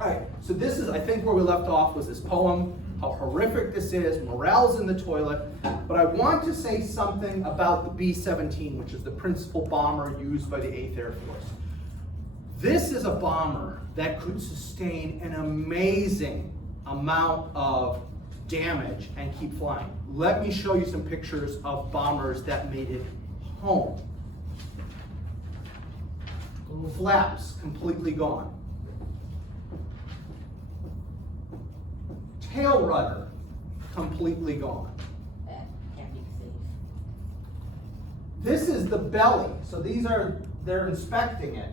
All right, so this is, I think where we left off was this poem, how horrific this is, morale's in the toilet, but I want to say something about the B-17, which is the principal bomber used by the 8th Air Force. This is a bomber that could sustain an amazing amount of damage and keep flying. Let me show you some pictures of bombers that made it home. Flaps completely gone. Tail rudder completely gone. That can't be safe. This is the belly. So they're inspecting it.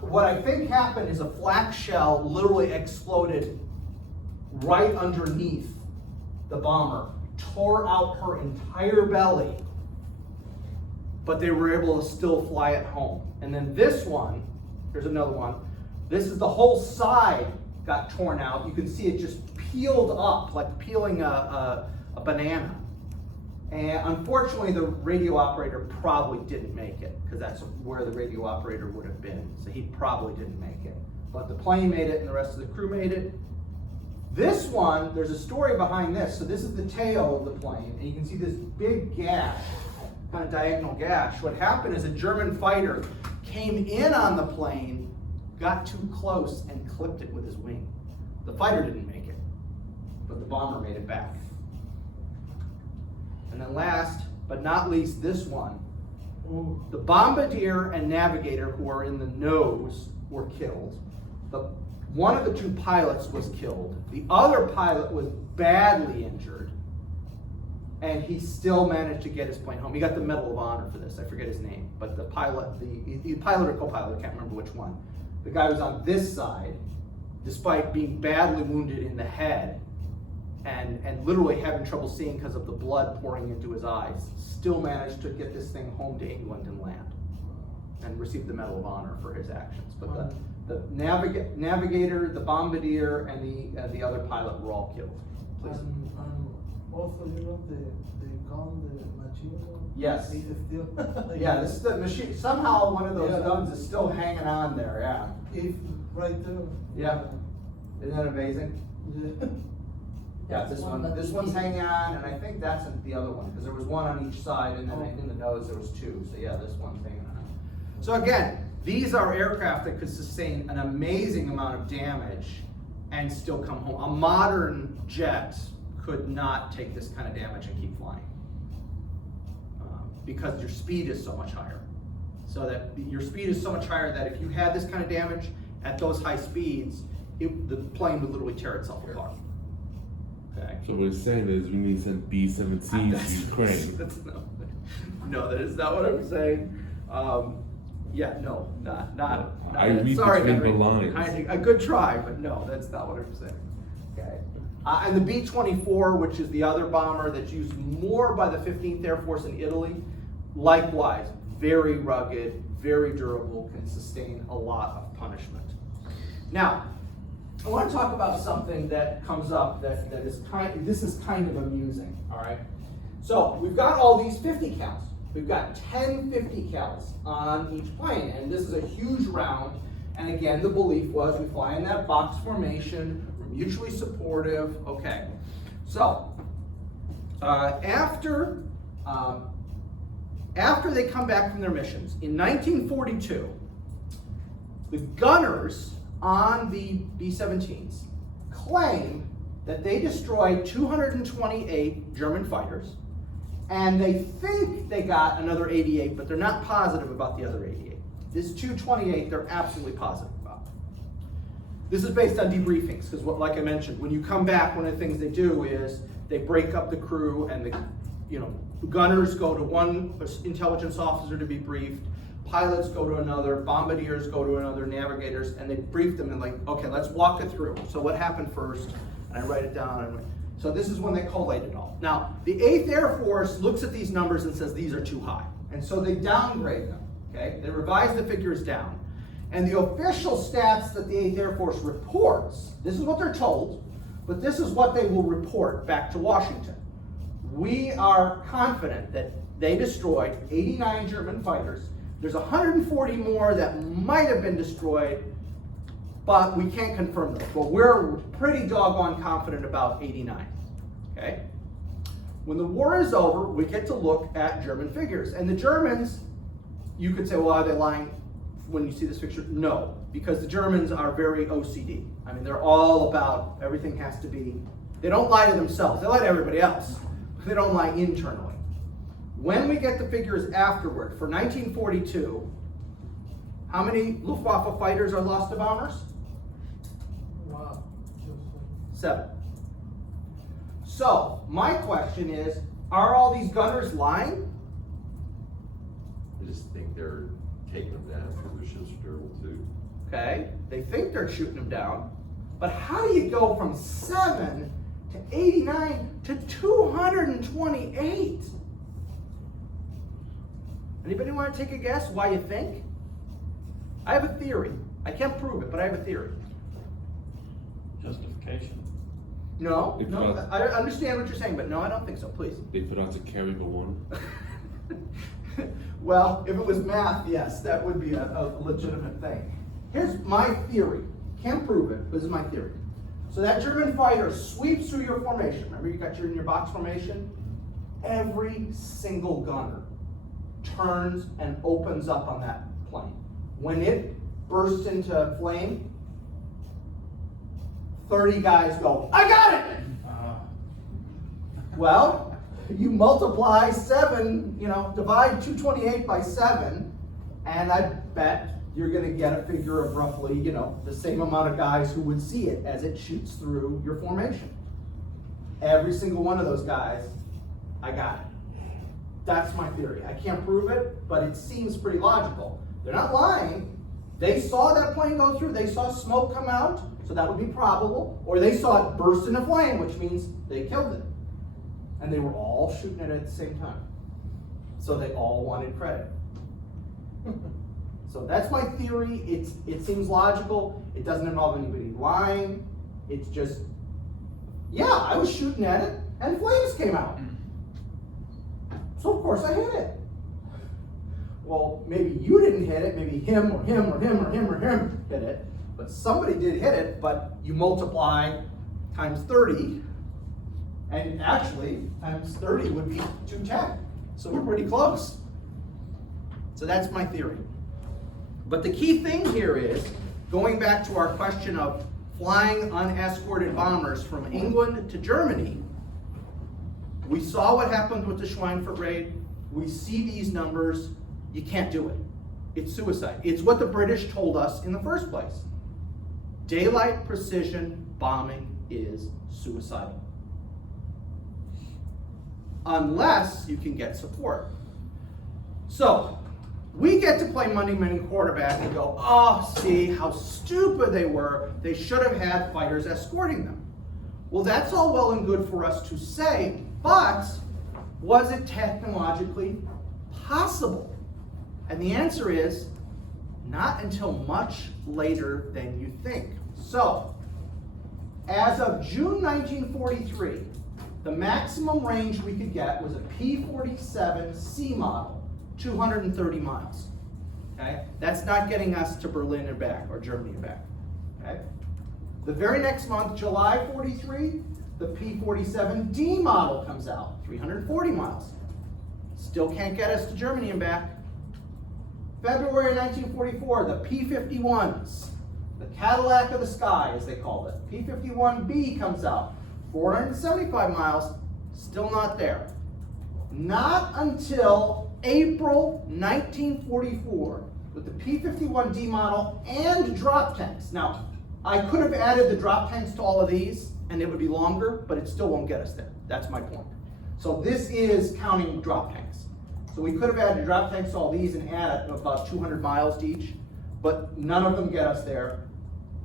What I think happened is a flak shell literally exploded right underneath the bomber, tore out her entire belly, but they were able to still fly it home. And then this one, here's another one. This is the whole side got torn out. You can see it just peeled up, like peeling a banana. And unfortunately, the radio operator probably didn't make it, because that's where the radio operator would have been. So he probably didn't make it. But the plane made it and the rest of the crew made it. This one, there's a story behind this. So this is the tail of the plane, and you can see this big gash, kind of diagonal gash. What happened is a German fighter came in on the plane, got too close, and clipped it with his wing. The fighter didn't make it, but the bomber made it back. And then last but not least, this one. The bombardier and navigator who are in the nose were killed. One of the two pilots was killed. The other pilot was badly injured, and he still managed to get his plane home. He got the Medal of Honor for this. I forget his name, but the pilot, the pilot or co-pilot, I can't remember which one. The guy was on this side, despite being badly wounded in the head and literally having trouble seeing because of the blood pouring into his eyes, still managed to get this thing home to England and land, and received the Medal of Honor for his actions. But the navigator, the bombardier, and the other pilot were all killed. Please. Also, you know, the gun, the machine gun? Yes. Is still Yeah, this is the machine. Somehow one of those guns is still hanging on there, yeah. If right there. Yeah. Isn't that amazing? Yeah. Yeah, this one's hanging on, and I think that's the other one, because there was one on each side, and then in the nose there was two. So yeah, this one's hanging on. So again, these are aircraft that could sustain an amazing amount of damage and still come home. A modern jet could not take this kind of damage and keep flying, because your speed is so much higher. So that your speed is so much higher that if you had this kind of damage at those high speeds, the plane would literally tear itself apart. Okay. So what it's saying is we need some B-17s to Ukraine. No, that is not what I'm saying. Not. I read sorry, between Henry. the lines. A good try, but no, that's not what I'm saying. Okay. And the B-24, which is the other bomber that's used more by the 15th Air Force in Italy, likewise, very rugged, very durable, can sustain a lot of punishment. Now, I want to talk about something that comes up that is this is kind of amusing, all right? So we've got all these 50 cals. We've got 10 50 cals on each plane, and this is a huge round. And again, the belief was we fly in that box formation, we're mutually supportive. Okay, so after they come back from their missions in 1942, the gunners on the B-17s claim that they destroyed 228 German fighters, and they think they got another 88, but they're not positive about the other 88. This 228, they're absolutely positive about. This is based on debriefings, because like I mentioned, when you come back, one of the things they do is they break up the crew, and the gunners go to one intelligence officer to be briefed, pilots go to another, bombardiers go to another, navigators, and they brief them and like, okay, let's walk it through. So what happened first? And I write it down. So this is when they collate it all. Now, the 8th Air Force looks at these numbers and says these are too high. And so they downgrade them, okay? They revise the figures down. And the official stats that the 8th Air Force reports, this is what they're told, but this is what they will report back to Washington. We are confident that they destroyed 89 German fighters. There's 140 more that might have been destroyed, but we can't confirm those. But we're pretty doggone confident about 89, okay? When the war is over, we get to look at German figures. And the Germans, you could say, well, are they lying when you see this picture? No, because the Germans are very OCD. I mean, they're all about everything has to be, they don't lie to themselves, they lie to everybody else. They don't lie internally. When we get the figures afterward, for 1942, how many Luftwaffe fighters are lost to bombers? Wow. 7. So, my question is, are all these gunners lying? I just think they're taking them down because their ships are durable too. Okay, they think they're shooting them down, but how do you go from 7 to 89 to 228? Anybody want to take a guess why you think? I have a theory. I can't prove it, but I have a theory. Justification. No, If no, not- I understand what you're saying, but no, I don't think so, please. They put out to carry the one. Well, if it was math, yes, that would be a legitimate thing. Here's my theory. Can't prove it, but this is my theory. So that German fighter sweeps through your formation. Remember you got your in your box formation? Every single gunner turns and opens up on that plane. When it bursts into flame, 30 guys go, I got it! Well, you multiply 7, divide 228 by 7, and I bet you're gonna get a figure of roughly, the same amount of guys who would see it as it shoots through your formation. Every single one of those guys, I got it. That's my theory. I can't prove it, but it seems pretty logical. They're not lying. They saw that plane go through, they saw smoke come out, so that would be probable, or they saw it burst into flame, which means they killed it. And they were all shooting it at the same time. So they all wanted credit. So that's my theory. It seems logical. It doesn't involve anybody lying. It's just, yeah, I was shooting at it and flames came out. So of course I hit it. Well, maybe you didn't hit it, maybe him or him or him or him or him hit it, but somebody did hit it, but you multiply times 30, and actually times 30 would be 210. So we're pretty close. So that's my theory. But the key thing here is, going back to our question of flying unescorted bombers from England to Germany, we saw what happened with the Schweinfurt raid. We see these numbers. You can't do it. It's suicide. It's what the British told us in the first place. Daylight precision bombing is suicidal. Unless you can get support. So, we get to play Monday morning quarterback and go, oh, see how stupid they were. They should have had fighters escorting them. Well, that's all well and good for us to say, but was it technologically possible? And the answer is, not until much later than you think. So, as of June 1943, the maximum range we could get was a P-47C model, 230 miles. Okay? That's not getting us to Berlin and back, or Germany and back. Okay? The very next month, July 43, the P-47D model comes out, 340 miles. Still can't get us to Germany and back. February 1944, the P-51s, the Cadillac of the sky, as they called it. P-51B comes out, 475 miles, still not there. Not until April 1944, with the P-51D model and drop tanks. Now, I could have added the drop tanks to all of these, and it would be longer, but it still won't get us there. That's my point. So this is counting drop tanks. So we could have added drop tanks to all these and add about 200 miles to each, but none of them get us there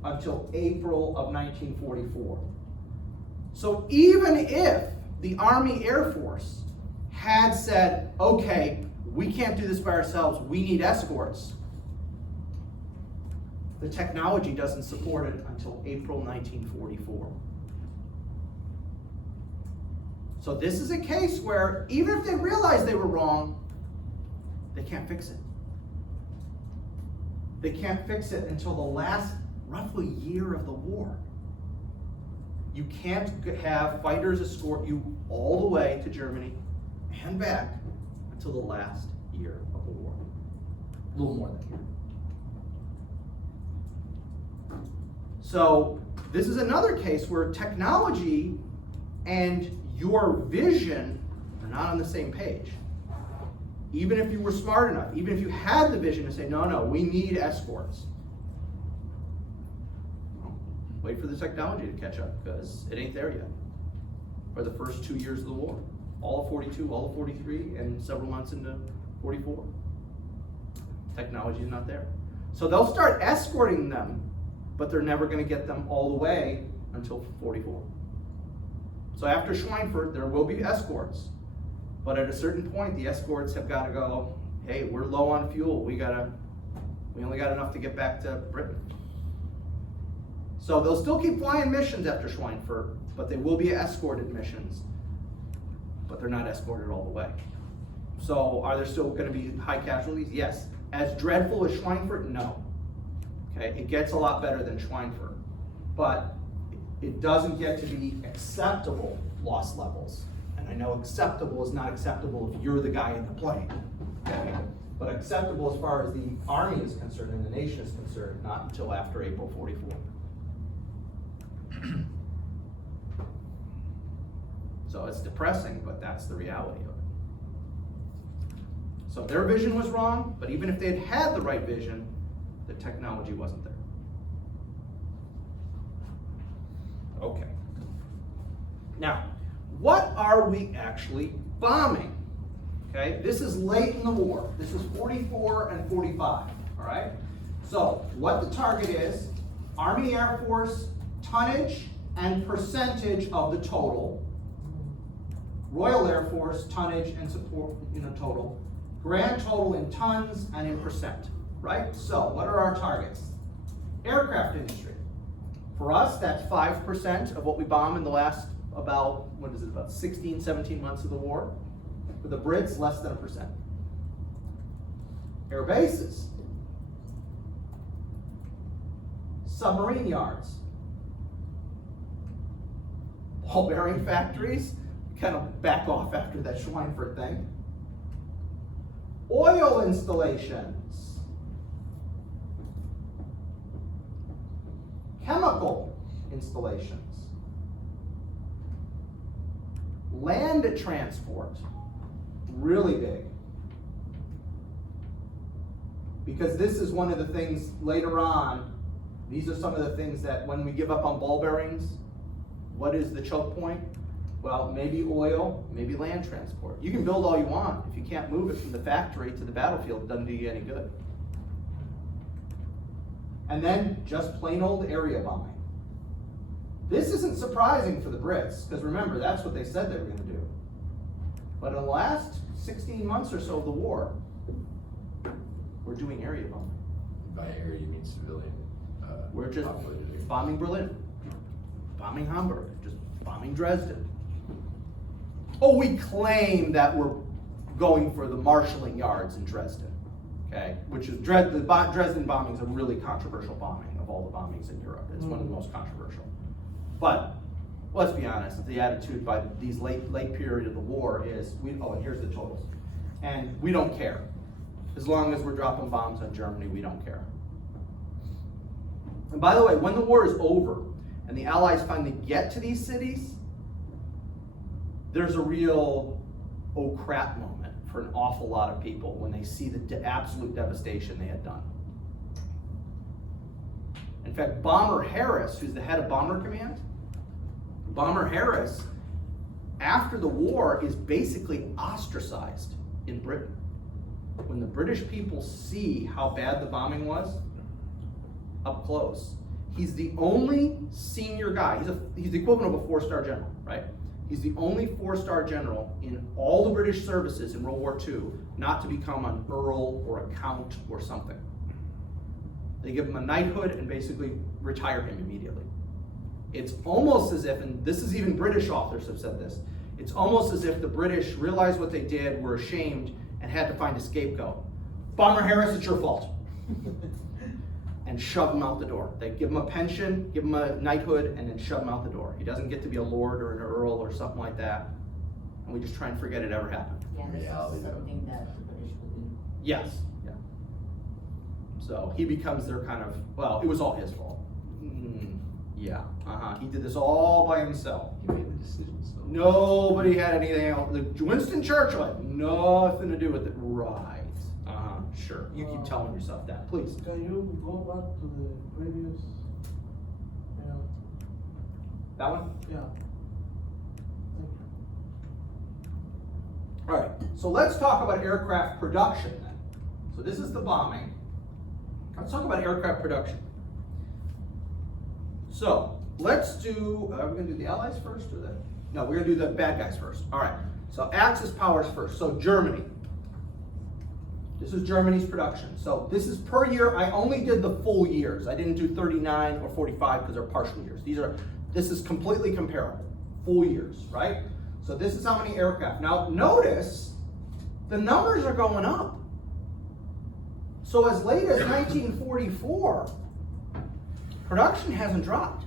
until April of 1944. So even if the Army Air Force had said, okay, we can't do this by ourselves, we need escorts, the technology doesn't support it until April 1944. So this is a case where even if they realize they were wrong, they can't fix it. They can't fix it until the last roughly a year of the war. You can't have fighters escort you all the way to Germany and back until the last year of the war. A little more than a year. So this is another case where technology and your vision are not on the same page. Even if you were smart enough, even if you had the vision to say, no, we need escorts. Well, wait for the technology to catch up, because it ain't there yet. For the first 2 years of the war. All of 42, all of 43, and several months into 44. Technology is not there. So they'll start escorting them, but they're never going to get them all the way until 44. So after Schweinfurt, there will be escorts. But at a certain point, the escorts have got to go, hey, we're low on fuel. We only got enough to get back to Britain. So they'll still keep flying missions after Schweinfurt, but they will be escorted missions. But they're not escorted all the way. So are there still going to be high casualties? Yes. As dreadful as Schweinfurt? No. Okay, it gets a lot better than Schweinfurt. But it doesn't get to be acceptable loss levels. And I know acceptable is not acceptable if you're the guy in the plane. Okay? But acceptable as far as the army is concerned and the nation is concerned, not until after April 44. So it's depressing, but that's the reality of it. So their vision was wrong, but even if they'd had the right vision, the technology wasn't there. Okay. Now, what are we actually bombing? Okay, this is late in the war. This is 44 and 45, all right? So what the target is, Army Air Force tonnage and percentage of the total, Royal Air Force tonnage and support, total, grand total in tons and in percent, right? So what are our targets? Aircraft industry. For us, that's 5% of what we bomb in the last about 16, 17 months of the war. For the Brits, less than 1%. Air bases. Submarine yards. Ball bearing factories. Kind of back off after that Schweinfurt thing. Oil installations. Chemical installations. Land transport. Really big. Because this is one of the things later on, these are some of the things that when we give up on ball bearings, what is the choke point? Well, maybe oil, maybe land transport. You can build all you want. If you can't move it from the factory to the battlefield, it doesn't do you any good. And then just plain old area bombing. This isn't surprising for the Brits, because remember, that's what they said they were going to do. But in the last 16 months or so of the war, we're doing area bombing. By area, you mean civilian? We're just populated area. bombing Berlin, bombing Hamburg, just bombing Dresden. Oh, we claim that we're going for the marshalling yards in Dresden, okay? Which is, the Dresden bombing is a really controversial bombing of all the bombings in Europe. It's one of the most controversial. But let's be honest, the attitude by these late period of the war is, and here's the totals. And we don't care. As long as we're dropping bombs on Germany, we don't care. And by the way, when the war is over and the Allies finally get to these cities, there's a real oh crap moment for an awful lot of people when they see the absolute devastation they had done. In fact, Bomber Harris, who's the head of Bomber Command, Bomber Harris, after the war, is basically ostracized in Britain. When the British people see how bad the bombing was, up close, he's the only senior guy, he's the equivalent of a 4-star general, right? He's the only 4-star general in all the British services in World War II not to become an earl or a count or something. They give him a knighthood and basically retire him immediately. It's almost as if, and this is even British authors have said this, it's almost as if the British realized what they did, were ashamed, and had to find a scapegoat. Bomber Harris, it's your fault. and shove him out the door. They give him a pension, give him a knighthood, and then shove him out the door. He doesn't get to be a lord or an earl or something like that. And we just try and forget it ever happened. Yeah, this Reality, is though. something that the British would do. Yes. Yeah. So he becomes their kind of, well, it was all his fault. Yeah. He did this all by himself. He made the decision, so. Nobody had anything else. Winston Churchill had nothing to do with it. Right. Sure. You keep telling yourself that, please. Can you go back to the previous? Yeah. That one? Yeah. Thank you. All right. So let's talk about aircraft production then. So this is the bombing. Let's talk about aircraft production. So let's do, are we going to do the Allies first or the? No, we're going to do the bad guys first. All right. So Axis powers first. So Germany. This is Germany's production. So this is per year. I only did the full years. I didn't do 39 or 45 because they're partial years. This is completely comparable. Full years, right? So this is how many aircraft. Now notice the numbers are going up. So as late as 1944, production hasn't dropped.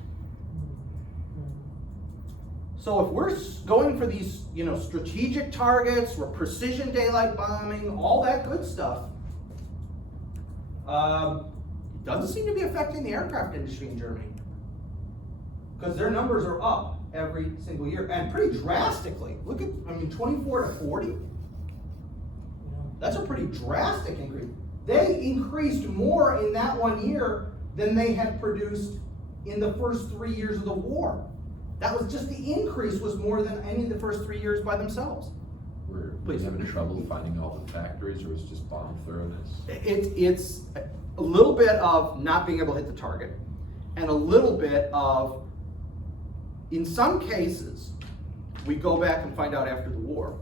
So if we're going for these, strategic targets, or precision daylight bombing, all that good stuff, it doesn't seem to be affecting the aircraft industry in Germany. Because their numbers are up every single year, and pretty drastically. Look at, 24 to 40? That's a pretty drastic increase. They increased more in that 1 year than they had produced in the first 3 years of the war. That was just the increase was more than any of the first 3 years by themselves. We're Please. having trouble finding all the factories, or it's just bomb thoroughness? It's a little bit of not being able to hit the target, and a little bit of, in some cases, we go back and find out after the war,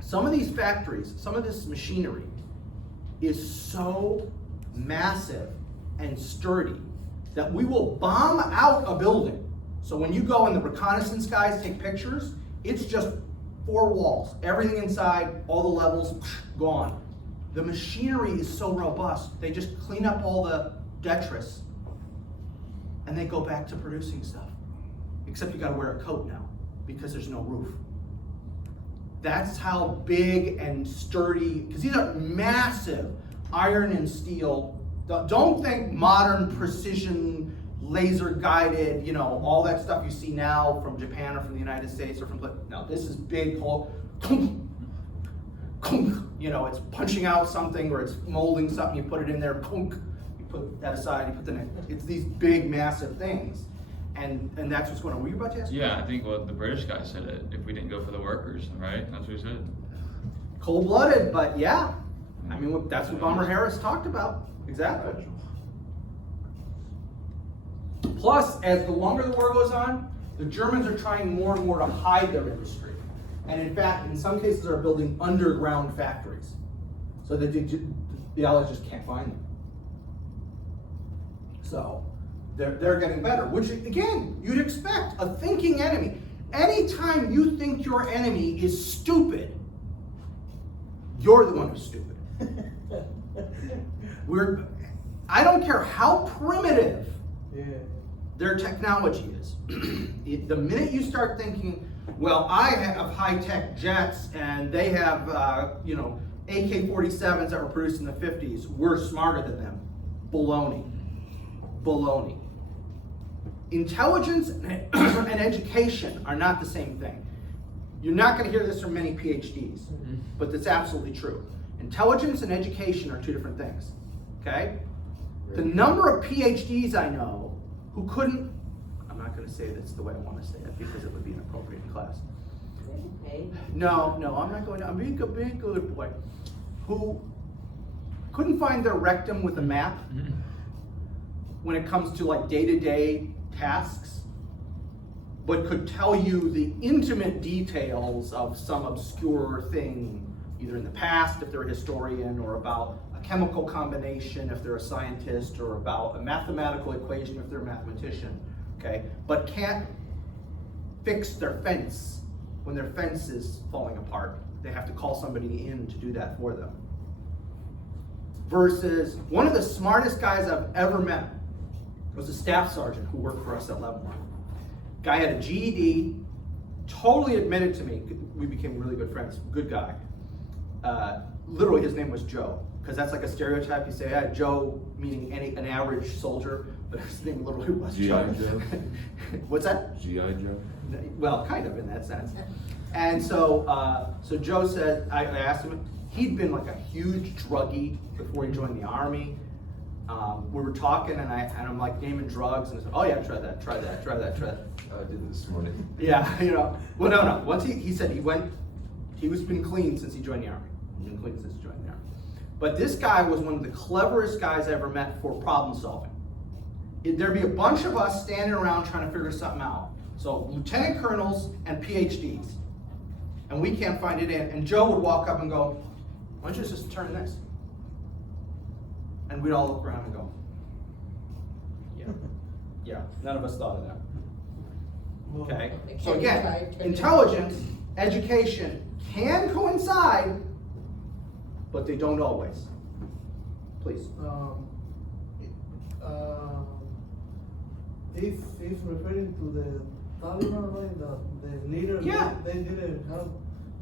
some of these factories, some of this machinery is so massive and sturdy that we will bomb out a building. So when you go and the reconnaissance guys take pictures, it's just 4 walls, everything inside, all the levels, gone. The machinery is so robust, they just clean up all the detritus and they go back to producing stuff. Except you gotta wear a coat now because there's no roof. That's how big and sturdy, because these are massive iron and steel. Don't think modern precision laser guided, all that stuff you see now from Japan or from the United States or from, no, this is big, it's punching out something or it's molding something, you put it in there, you put that aside, you put it's these big, massive things. And that's what's going on. Were you about to ask? Yeah, I think the British guy said it, if we didn't go for the workers, right? That's what he said. Cold-blooded, but yeah. That's what Bomber Harris talked about. Exactly. Plus, as the longer the war goes on, the Germans are trying more and more to hide their industry. And in fact, in some cases are building underground factories. So that the Allies just can't find them. So they're getting better, which again, you'd expect a thinking enemy. Anytime you think your enemy is stupid, you're the one who's stupid. I don't care how primitive their technology is. The minute you start thinking, well, I have high-tech jets and they have, AK-47s that were produced in the 50s, we're smarter than them. Baloney. Baloney. Intelligence and education are not the same thing. You're not going to hear this from many PhDs, but that's absolutely true. Intelligence and education are two different things, okay? The number of PhDs I know who couldn't, I'm not going to say this the way I want to say it because it would be inappropriate in class. Okay. No, I'm not going to, I'm being a good boy. Who couldn't find their rectum with a map when it comes to like day-to-day tasks, but could tell you the intimate details of some obscure thing, either in the past if they're a historian, or about a chemical combination if they're a scientist, or about a mathematical equation if they're a mathematician, okay? But can't fix their fence when their fence is falling apart. They have to call somebody in to do that for them. versus one of the smartest guys I've ever met was a staff sergeant who worked for us at Leavenworth. Guy had a GED, totally admitted to me, we became really good friends, good guy. Literally his name was Joe, because that's like a stereotype. You say, yeah, Joe, meaning an average soldier, but his name literally was Joe. G.I. Joe? What's that? G.I. Joe? Well, kind of in that sense. And so, so Joe said, I asked him, he'd been like a huge druggie before he joined the Army. We were talking and I'm like naming drugs and I said, oh yeah, try that. I did this morning. Yeah, well no. Once he said he's been clean since he joined the Army. But this guy was one of the cleverest guys I ever met for problem solving. There'd be a bunch of us standing around trying to figure something out. So lieutenant colonels and PhDs. And we can't find it in. And Joe would walk up and go, why don't you just turn this? And we'd all look around and go, yeah, none of us thought of that. Okay, so again, intelligence, education can coincide, but they don't always. Please. If referring to the Taliban, right, the leader, Yeah. they didn't have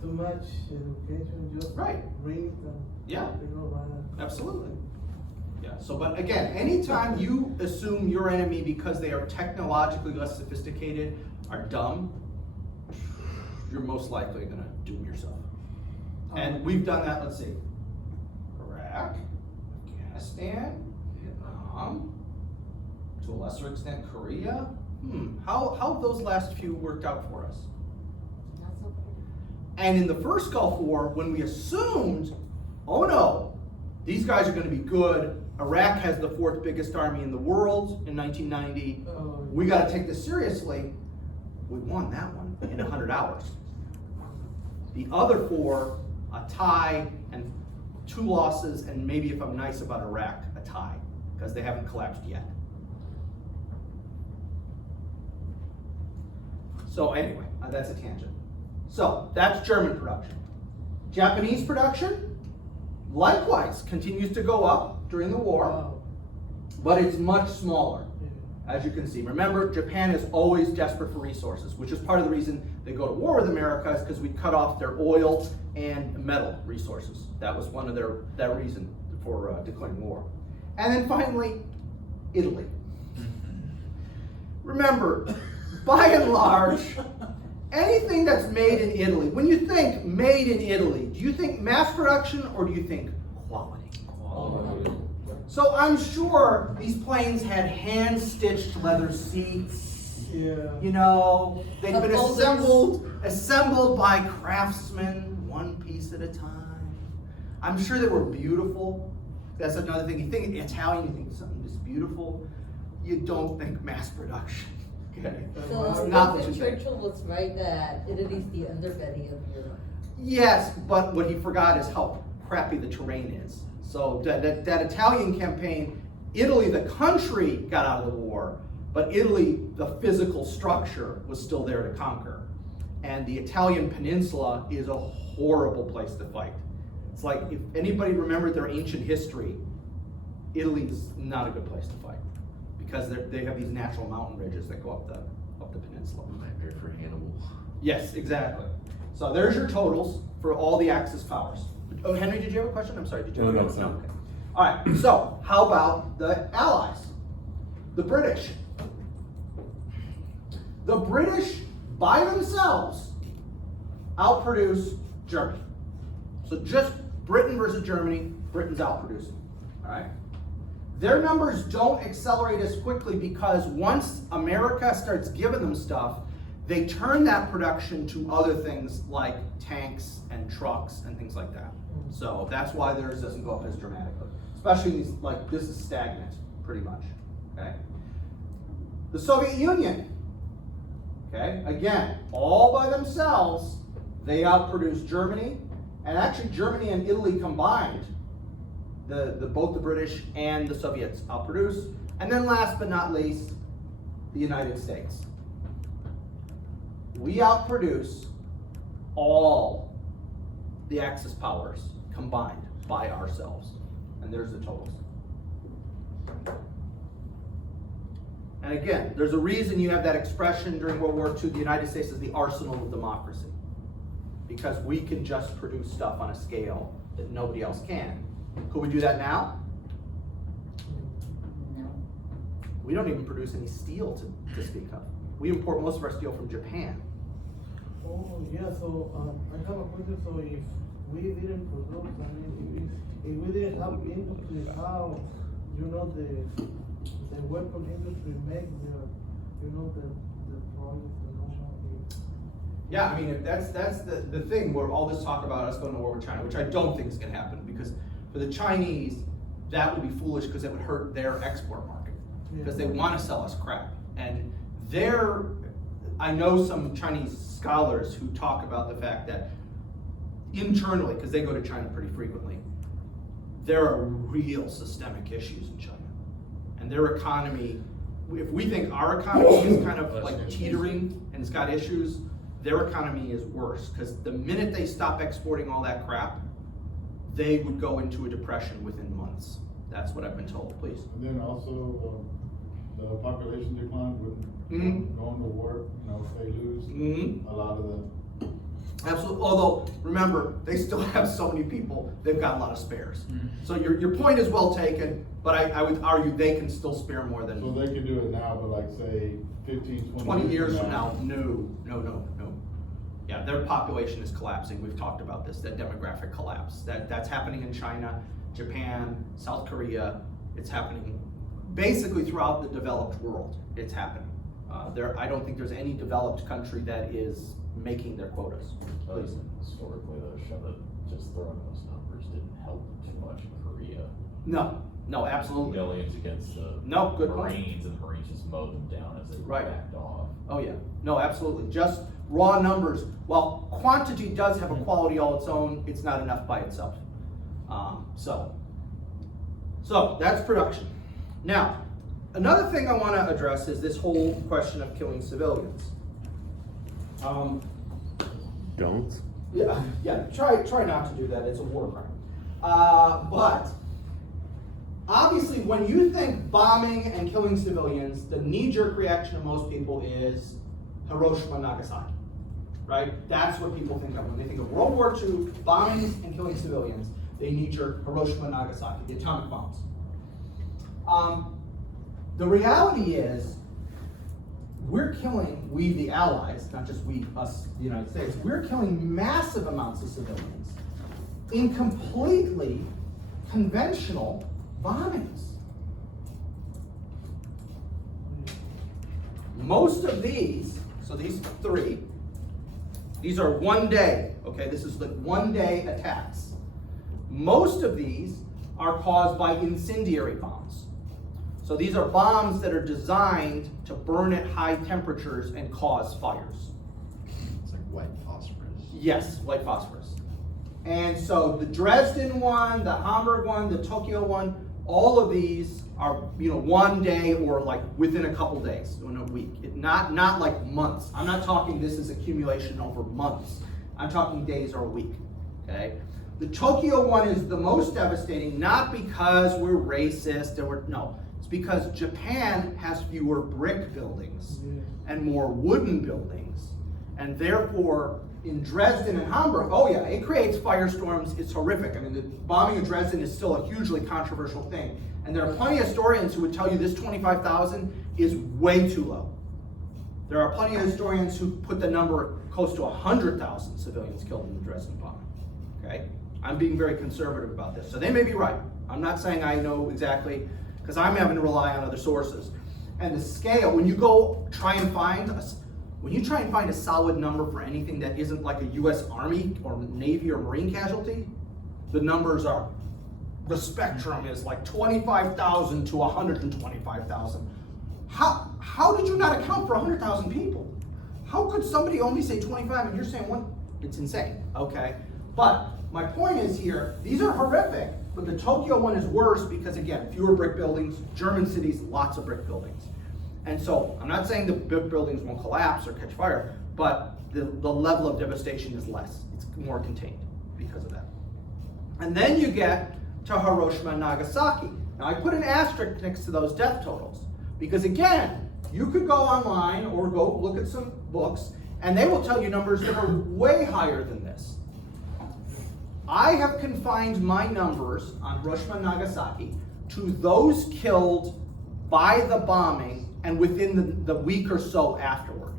too much education, just Right. read and Yeah. write. Absolutely. Yeah, so but again, anytime you assume your enemy because they are technologically less sophisticated are dumb, you're most likely gonna doom yourself. And we've done that, let's see. Iraq, Afghanistan, Vietnam, to a lesser extent Korea. How have those last few worked out for us? Not so pretty. And in the first Gulf War, when we assumed, oh no, these guys are gonna be good, Iraq has the 4th biggest army in the world in 1990, we gotta take this seriously, we won that one in 100 hours. The other 4, a tie and 2 losses, and maybe if I'm nice about Iraq, a tie, because they haven't collapsed yet. So anyway, that's a tangent. So that's German production. Japanese production, likewise, continues to go up during the war, but it's much smaller, as you can see. Remember, Japan is always desperate for resources, which is part of the reason they go to war with America, is because we cut off their oil and metal resources. That was one of that reason for declaring war. And then finally, Italy. Remember, by and large, anything that's made in Italy, when you think made in Italy, do you think mass production or do you think quality? So I'm sure these planes had hand-stitched leather seats. Yeah. They'd been assembled by craftsmen, one piece at a time. I'm sure they were beautiful. That's another thing. You think Italian, you think something just beautiful. You don't think mass production. Okay. So Not what you Winston think. Churchill was right that Italy's the underbelly of Europe. Yes, but what he forgot is how crappy the terrain is. So that Italian campaign, Italy, the country, got out of the war, but Italy, the physical structure, was still there to conquer. And the Italian peninsula is a horrible place to fight. It's like, if anybody remembered their ancient history, Italy is not a good place to fight, because they have these natural mountain ridges that go up the peninsula. Nightmare for Hannibal. Yes, exactly. So there's your totals for all the Axis powers. Oh, Henry, did you have a question? I'm sorry, did you have a No, question? no. Okay. All right, so how about the Allies? The British. The British, by themselves, outproduce Germany. So just Britain versus Germany, Britain's outproducing, all right? Their numbers don't accelerate as quickly because once America starts giving them stuff, they turn that production to other things like tanks and trucks and things like that. So that's why theirs doesn't go up as dramatically. Especially these, like, this is stagnant, pretty much, okay? The Soviet Union, okay? Again, all by themselves, they outproduce Germany, and actually Germany and Italy combined, both the British and the Soviets outproduce. And then last but not least, the United States. We outproduce all the Axis powers combined by ourselves. And there's the totals. And again, there's a reason you have that expression during World War II, the United States is the arsenal of democracy. Because we can just produce stuff on a scale that nobody else can. Could we do that now? No. We don't even produce any steel to speak of. We import most of our steel from Japan. Oh, yeah, so, I have a question, so if we didn't produce, I mean, if we didn't have industry, how, you know, the weapon industry make the, you know, the products and all that? Yeah, I mean, that's the thing where all this talk about us going to war with China, which I don't think is going to happen, because for the Chinese, that would be foolish because it would hurt their export market, because they want to sell us crap. And I know some Chinese scholars who talk about the fact that internally, because they go to China pretty frequently, there are real systemic issues in China. And their economy, if we think our economy is kind of like teetering and it's got issues, their economy is worse, because the minute they stop exporting all that crap, they would go into a depression within months. That's what I've been told. Please. And then also, the population decline with Mhm. going to war, you know, if they lose Mhm. a lot of the. Absolutely. Although, remember, they still have so many people, they've got a lot of spares. Mhm. So your point is well taken, but I would argue they can still spare more than So they could do it now, but like say 15, 20 years from now. No. Yeah, their population is collapsing. We've talked about this, that demographic collapse. That's happening in China, Japan, South Korea. It's happening basically throughout the developed world. It's happening. I don't think there's any developed country that is making their quotas. Please. Historically, though, show that just throwing those numbers didn't help too much in Korea. No, absolutely. Millions against the No, good point. Marines, and the Marines just mowed them down as they Right. backed off. Oh, yeah. No, absolutely. Just raw numbers. While quantity does have a quality all its own, it's not enough by itself. So that's production. Now, another thing I want to address is this whole question of killing civilians. Don't. Yeah. Try not to do that. It's a war crime. But obviously, when you think bombing and killing civilians, the knee-jerk reaction of most people is Hiroshima, Nagasaki, right? That's what people think of when they think of World War II, bombings and killing civilians. They knee-jerk Hiroshima, Nagasaki, the atomic bombs. The reality is, we the Allies, not just we, us, the United States, we're killing massive amounts of civilians in completely conventional bombings. Most of these, so these three, these are 1 day, okay? This is like 1 day attacks. Most of these are caused by incendiary bombs. So these are bombs that are designed to burn at high temperatures and cause fires. It's like white phosphorus. Yes, white phosphorus. And so the Dresden one, the Hamburg one, the Tokyo one, all of these are 1 day or like within a couple days, in a week. Not like months. I'm not talking this is accumulation over months. I'm talking days or a week, okay? The Tokyo one is the most devastating, not because we're racist no. It's because Japan has fewer brick buildings and more wooden buildings. And therefore, in Dresden and Hamburg, oh yeah, it creates firestorms. It's horrific. I mean, the bombing of Dresden is still a hugely controversial thing. And there are plenty of historians who would tell you this 25,000 is way too low. There are plenty of historians who put the number close to 100,000 civilians killed in the Dresden bombing, okay? I'm being very conservative about this. So they may be right. I'm not saying I know exactly, because I'm having to rely on other sources. And the scale, when you try and find a solid number for anything that isn't like a US Army or Navy or Marine casualty, the numbers the spectrum is like 25,000 to 125,000. How did you not account for 100,000 people? How could somebody only say 25 and you're saying one? It's insane, okay? But my point is here, these are horrific, but the Tokyo one is worse because, again, fewer brick buildings, German cities, lots of brick buildings. And so, I'm not saying the brick buildings won't collapse or catch fire, but the level of devastation is less. It's more contained because of that. And then you get to Hiroshima and Nagasaki. Now I put an asterisk next to those death totals because again, you could go online or go look at some books and they will tell you numbers that are way higher than this. I have confined my numbers on Hiroshima and Nagasaki to those killed by the bombing and within the week or so afterward.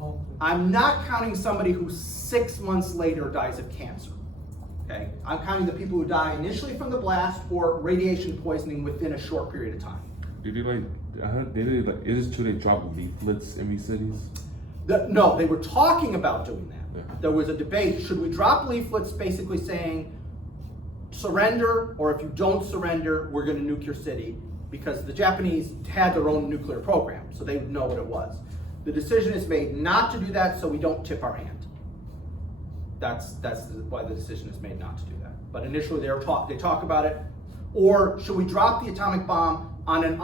Okay. I'm not counting somebody who 6 months later dies of cancer. Okay? I'm counting the people who die initially from the blast or radiation poisoning within a short period of time. Did you like? I heard it is true they dropped leaflets in these cities. No, they were talking about doing that. Yeah. There was a debate, should we drop leaflets basically saying, surrender, or if you don't surrender, we're gonna nuke your city, because the Japanese had their own nuclear program, so they would know what it was. The decision is made not to do that, so we don't tip our hand. That's why the decision is made not to do that. But initially they talk about it, or should we drop the atomic bomb on an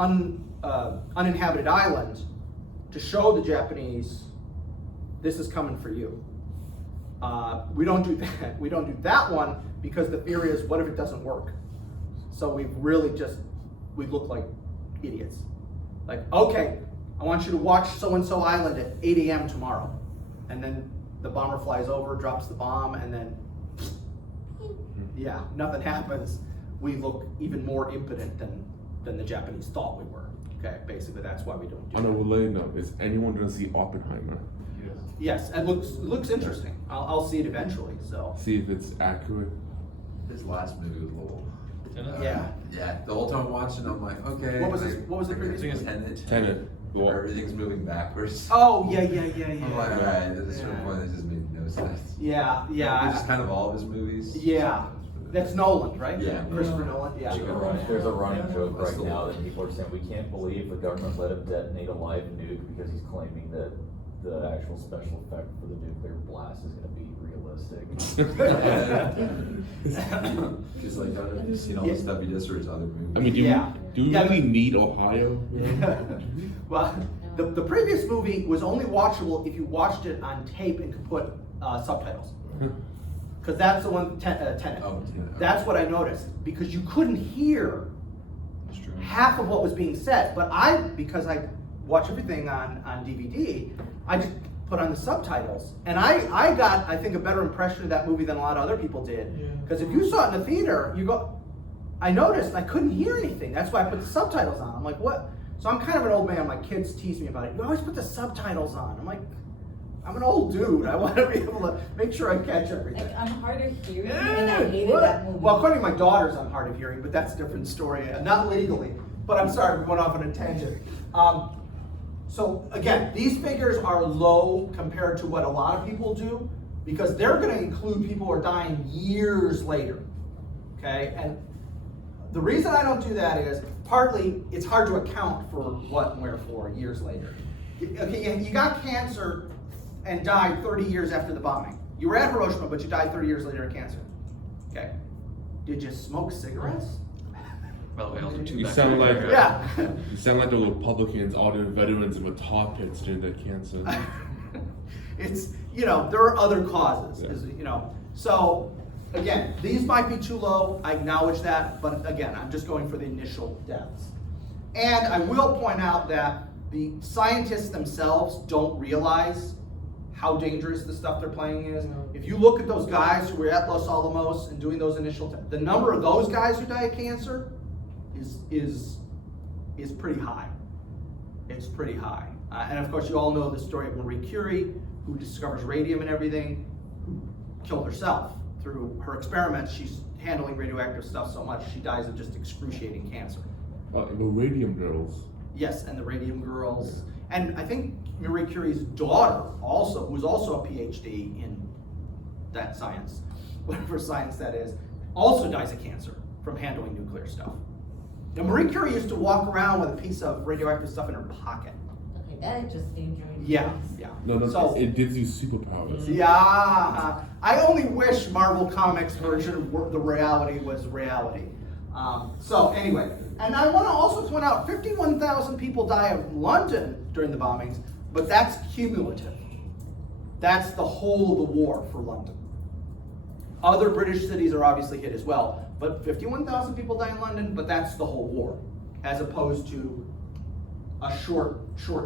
uninhabited island to show the Japanese this is coming for you. We don't do that. We don't do that one because the fear is, what if it doesn't work? So we look like idiots. Like, okay, I want you to watch so-and-so island at 8 a.m. tomorrow. And then the bomber flies over, drops the bomb, and then, yeah, nothing happens. We look even more impotent than the Japanese thought we were. Okay, basically that's why we don't do On a that. related note, is anyone gonna see Oppenheimer? Yes, it looks interesting. I'll see it eventually, so. See if it's accurate. His last movie was a little. Yeah. Yeah, the whole time watching, I'm like, okay. What was the previous thing? one? Tenet. Tenet. Well, Everything's moving backwards. Oh, yeah. I'm like, alright, at a certain Yeah. point, it just made no sense. Yeah. Which is kind of all of his movies. Yeah. That's Nolan, right? Yeah. Christopher Nolan, yeah. There's a running joke That's right the now one. that people are saying, we can't believe the government let him detonate a live nuke because he's claiming that the actual special effect for the nuclear blast is gonna be realistic. Just like, have you seen all the stuff he does for his other movies? I mean, do we Yeah. really need Ohio? Well, the previous movie was only watchable if you watched it on tape and could put subtitles. Because that's the one, Tenet. Oh, Tenet. That's what I noticed, because you couldn't hear That's true. half of what was being said. But because I watch everything on DVD, I just put on the subtitles. And I got, I think, a better impression of that movie than a lot of other people did. Yeah. Because if you saw it in the theater, I noticed I couldn't hear anything. That's why I put the subtitles on. I'm like, what? So I'm kind of an old man. My kids tease me about it. You always put the subtitles on. I'm like, I'm an old dude. I want to be able to make sure I catch everything. Like, I'm hard of hearing and I hated What? that movie. Well, according to my daughters, I'm hard of hearing, but that's a different story. Not legally, but I'm sorry, we went off on a tangent. So again, these figures are low compared to what a lot of people do, because they're going to include people who are dying years later. Okay, and the reason I don't do that is partly it's hard to account for what and wherefore years later. Okay, you got cancer and died 30 years after the bombing. You were at Hiroshima, but you died 30 years later of cancer. Okay. Did you smoke cigarettes? Well, we also two You back sound there, like- right? Yeah. You sound like the Republicans, all the veterans in the tar pits during their cancer. It's, there are other causes, Yeah. So, again, these might be too low, I acknowledge that, but again, I'm just going for the initial deaths. And I will point out that the scientists themselves don't realize how dangerous the stuff they're playing is. If you look at those guys who were at Los Alamos and doing those initial the number of those guys who die of cancer is pretty high. It's pretty high. And of course, you all know the story of Marie Curie, who discovers radium and everything, who killed herself through her experiments. She's handling radioactive stuff so much, she dies of just excruciating cancer. The radium girls. Yes, and the radium girls. And I think Marie Curie's daughter also, who's also a PhD in that science, whatever science that is, also dies of cancer from handling nuclear stuff. Now, Marie Curie used to walk around with a piece of radioactive stuff in her pocket. Okay, that is just dangerous. Yeah. No, So, it gives you superpowers. yeah, I only wish Marvel Comics version of the reality was reality. So anyway, and I want to also point out 51,000 people die of London during the bombings, but that's cumulative. That's the whole of the war for London. Other British cities are obviously hit as well, But 51,000 people die in London, but that's the whole war, as opposed to a short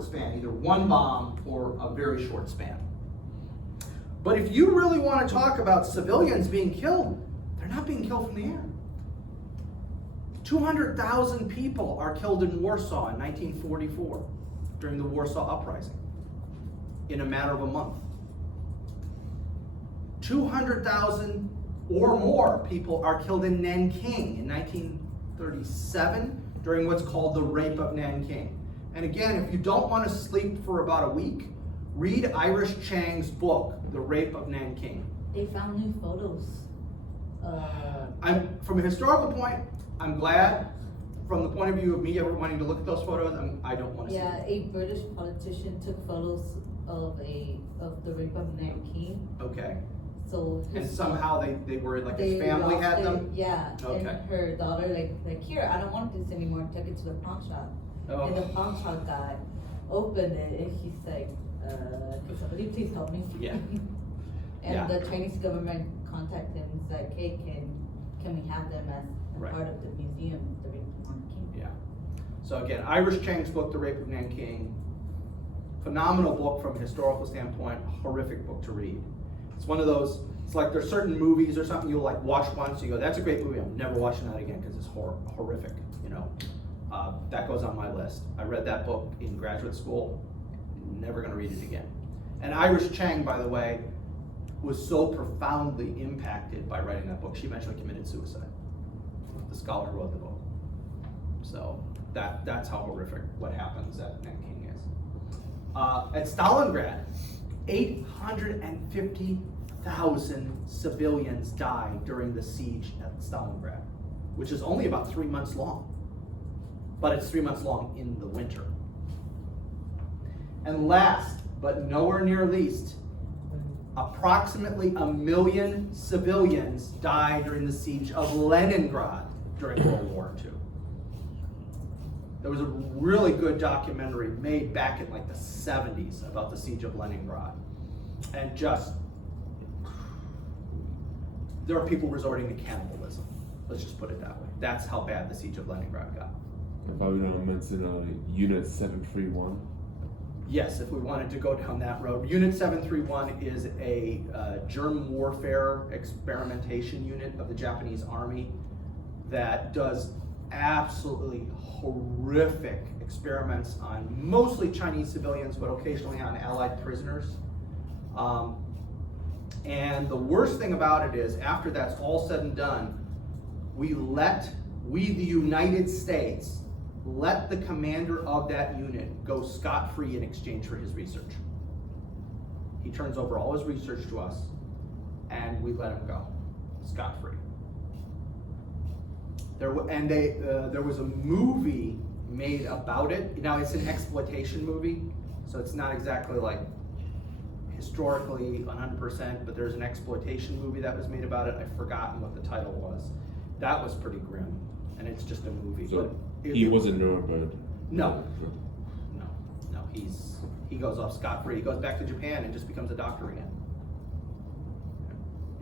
span, either one bomb or a very short span. But if you really want to talk about civilians being killed, they're not being killed from the air. 200,000 people are killed in Warsaw in 1944 during the Warsaw Uprising in a matter of a month. 200,000 or more people are killed in Nanking in 1937 during what's called the Rape of Nanking. And again, if you don't want to sleep for about a week, read Irish Chang's book, The Rape of Nanking. They found new photos. From a historical point, I'm glad. From the point of view of me ever wanting to look at those photos, I don't want to Yeah, see a British politician took photos of the rape of Nanking. them. Okay. So And his- somehow they were like his they family lost had it. them? Yeah, Okay. and her daughter like here, I don't want this anymore. Took it to the pawn shop, Oh. and the pawn shop guy opened it, and he's like, "Can somebody please help me?" Yeah. And Yeah. the Chinese government contacted him. He's like, "Hey, can we have them as Right. part of the museum, the rape of Nanking?" Yeah. So again, Irish Chang's book, The Rape of Nanking, phenomenal book from a historical standpoint, horrific book to read. It's one of those, it's like there's certain movies or something you'll like watch once, you go, that's a great movie, I'm never watching that again because it's horrific, you know. That goes on my list. I read that book in graduate school, never gonna read it again. And Irish Chang, by the way, was so profoundly impacted by writing that book, she eventually committed suicide. The scholar who wrote the book. So that's how horrific what happens at Nanking is. At Stalingrad, 850,000 civilians died during the siege at Stalingrad, which is only about 3 months long. But it's 3 months long in the winter. And last, but nowhere near least, approximately 1 million civilians died during the siege of Leningrad during World War II. There was a really good documentary made back in like the 70s about the siege of Leningrad. And there are people resorting to cannibalism. Let's just put it that way. That's how bad the siege of Leningrad got. If I were to mention Unit 731. Yes, if we wanted to go down that road. Unit 731 is a German warfare experimentation unit of the Japanese Army that does absolutely horrific experiments on mostly Chinese civilians, but occasionally on Allied prisoners. And the worst thing about it is, after that's all said and done, we, the United States, let the commander of that unit go scot-free in exchange for his research. He turns over all his research to us, and we let him go scot-free. There was a movie made about it. Now it's an exploitation movie, so it's not exactly like historically 100%, but there's an exploitation movie that was made about it. I've forgotten what the title was. That was pretty grim, and it's just a movie. So but he wasn't Nuremberg. No, he goes off scot-free. He goes back to Japan and just becomes a doctor again.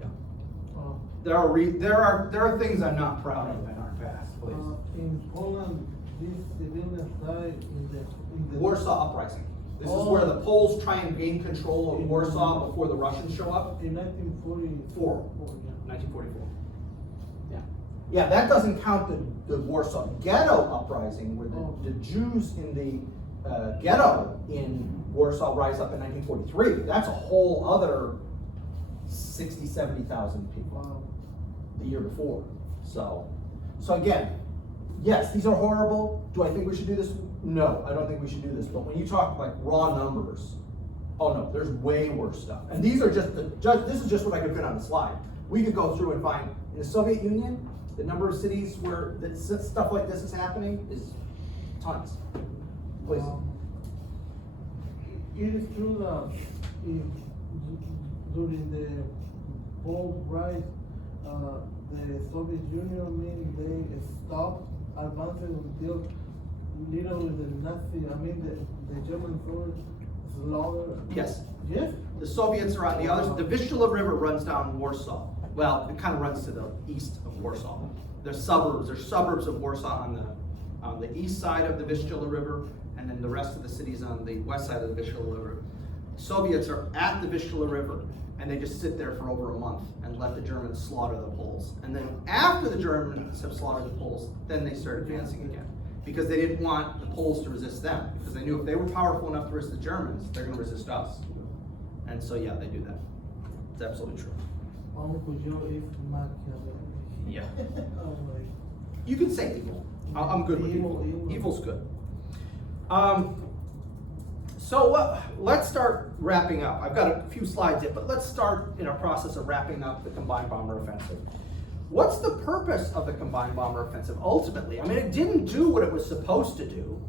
Yeah. There are things I'm not proud of in our past, please. In Poland, these civilians died in the Warsaw Uprising. This is where the Poles try and gain control of Warsaw before the Russians show up. In 1944. 1944. Yeah. Yeah, that doesn't count the Warsaw Ghetto Uprising, where the Jews in the ghetto in Warsaw rise up in 1943. That's a whole other 60, 70,000 people the year before. So again, yes, these are horrible. Do I think we should do this? No, I don't think we should do this. But when you talk like raw numbers, oh no, there's way worse stuff. And these are this is just what I could fit on the slide. We could go through and find, in the Soviet Union, the number of cities where stuff like this is happening is tons. Please. It is true that during the Pope rise, the Soviet Union, they stopped advancing until literally the German forces slaughtered. Yes. Yes? The Soviets are on the other side. The Vistula River runs down Warsaw. Well, it kind of runs to the east of Warsaw. There's suburbs of Warsaw on the east side of the Vistula River, and then the rest of the cities on the west side of the Vistula River. Soviets are at the Vistula River, and they just sit there for over a month and let the Germans slaughter the Poles. And then after the Germans have slaughtered the Poles, then they start advancing again. Because they didn't want the Poles to resist them. Because they knew if they were powerful enough to resist the Germans, they're going to resist us. And so yeah, they do that. It's absolutely true. Uncle Joe is Machiavelli. Yeah. Oh my. You can say evil. I'm good with evil. Evil. Evil's good. Let's start wrapping up. I've got a few slides yet, but let's start in a process of wrapping up the combined bomber offensive. What's the purpose of the combined bomber offensive ultimately? I mean, it didn't do what it was supposed to do.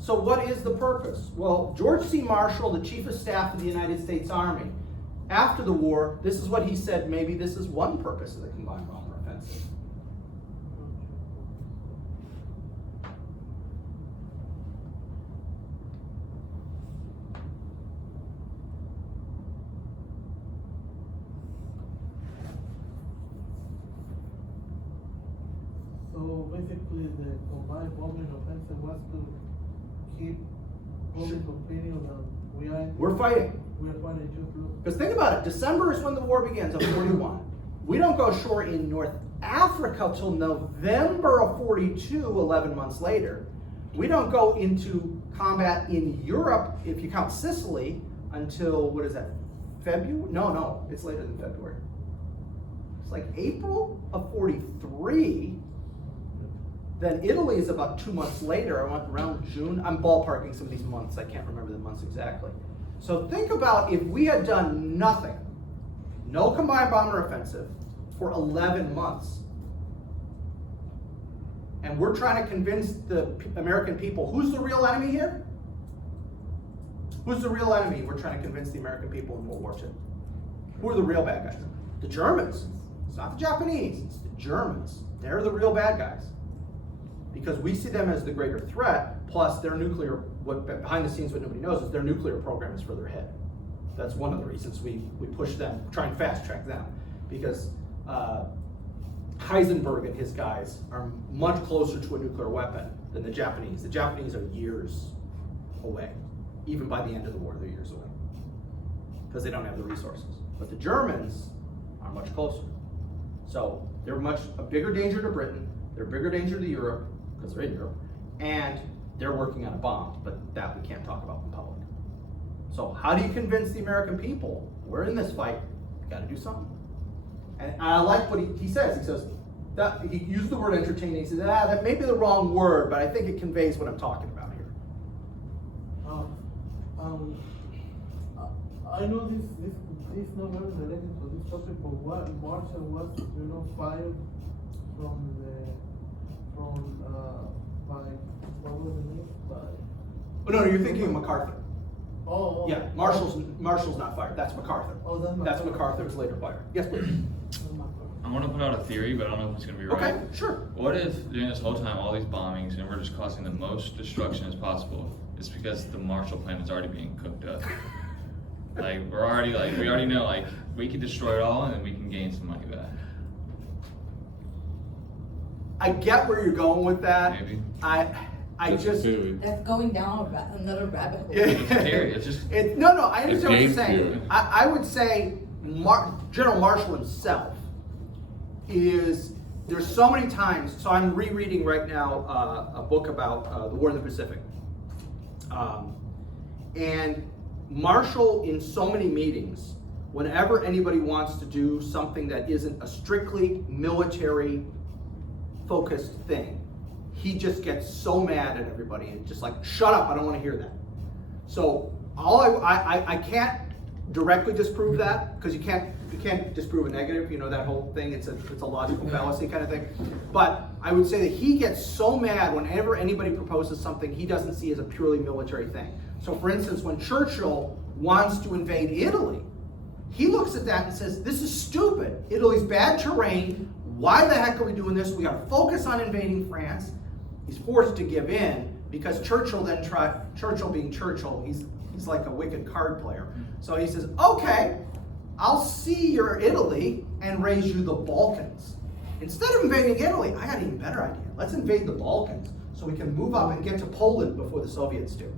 So what is the purpose? Well, George C. Marshall, the Chief of Staff of the United States Army, after the war, this is what he said, maybe this is one purpose of the combined bomber offensive. So basically, the combined bombing offensive was to keep public opinion that We're fighting. we are fighting just look. Because think about it, December is when the war begins of 41. We don't go ashore in North Africa till November of 42, 11 months later. We don't go into combat in Europe, if you count Sicily, until, what is that, February? No, it's later than February. It's like April of 43. Then Italy is about 2 months later, around June. I'm ballparking some of these months, I can't remember the months exactly. So think about if we had done nothing, no combined bomber offensive for 11 months. And we're trying to convince the American people, who's the real enemy here? Who's the real enemy we're trying to convince the American people in World War II? Who are the real bad guys? The Germans. It's not the Japanese, it's the Germans. They're the real bad guys. Because we see them as the greater threat, plus their nuclear, what behind the scenes what nobody knows is their nuclear program is further ahead. That's one of the reasons we push them, try and fast track them. Because Heisenberg and his guys are much closer to a nuclear weapon than the Japanese. The Japanese are years away. Even by the end of the war, they're years away. Because they don't have the resources. But the Germans are much closer. So they're a bigger danger to Britain, they're a bigger danger to Europe, because they're in Europe, and they're working on a bomb, but that we can't talk about in public. So how do you convince the American people, we're in this fight, we gotta do something. And I like what he says. He says, that he used the word entertaining. He says, that may be the wrong word, but I think it conveys what I'm talking about here. I know this not very related to this topic, but what Marshall was, fired by what was the name? Oh, no, you're thinking of MacArthur. Oh. Yeah, Marshall's not fired. That's MacArthur. Oh, that's That's MacArthur. MacArthur's later fired. Yes, please. I want to put out a theory, but I don't know if it's going to be right. Okay, sure. What if during this whole time, all these bombings, and we're just causing the most destruction as possible, is because the Marshall Plan is already being cooked up? Like, we already know, like, we can destroy it all, and then we can gain some money back. I get where you're going with that. Maybe. I just. Dude, That's going down another rabbit hole. It's a theory. It's just No, I understand what you're game saying. theory. I would say General Marshall himself is, there's so many times, so I'm rereading right now a book about the War in the Pacific. And Marshall, in so many meetings, whenever anybody wants to do something that isn't a strictly military focused thing, he just gets so mad at everybody and just like, shut up, I don't want to hear that. So I can't directly disprove that, because you can't disprove a negative, that whole thing, it's a logical fallacy kind of thing. But I would say that he gets so mad whenever anybody proposes something he doesn't see as a purely military thing. So for instance, when Churchill wants to invade Italy, he looks at that and says, this is stupid. Italy's bad terrain. Why the heck are we doing this? We got to focus on invading France. He's forced to give in because Churchill being Churchill, he's like a wicked card player. So he says, okay, I'll see your Italy and raise you the Balkans. Instead of invading Italy, I got an even better idea. Let's invade the Balkans so we can move up and get to Poland before the Soviets do.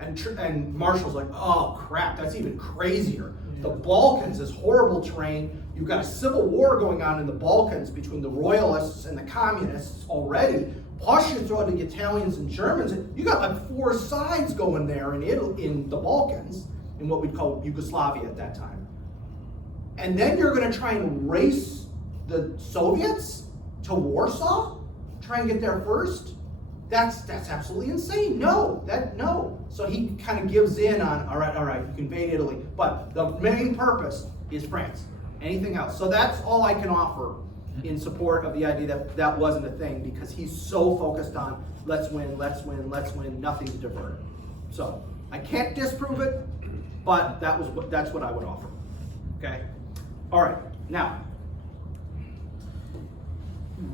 And Marshall's like, oh crap, that's even crazier. The Balkans is horrible terrain. You've got a civil war going on in the Balkans between the royalists and the communists already. Plus you throw the Italians and Germans. You got like 4 sides going there in Italy, in the Balkans, in what we'd call Yugoslavia at that time. And then you're going to try and race the Soviets to Warsaw? Try and get there first? That's absolutely insane. No. So he kind of gives in on, all right, you can invade Italy. But the main purpose is France. Anything else? So that's all I can offer in support of the idea that that wasn't a thing, because he's so focused on let's win, nothing to divert. So I can't disprove it, but that's what I would offer. Okay? All right, now,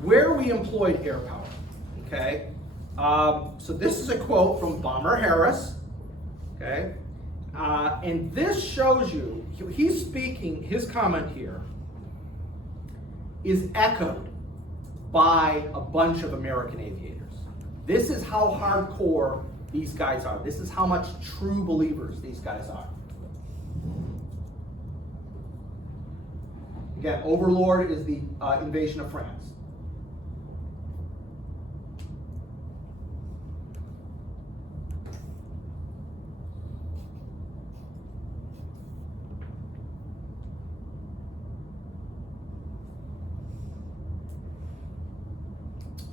where we employed air power, okay? So this is a quote from Bomber Harris, okay? And this shows you, he's speaking, his comment here is echoed by a bunch of American aviators. This is how hardcore these guys are. This is how much true believers these guys are. Again, Overlord is the invasion of France.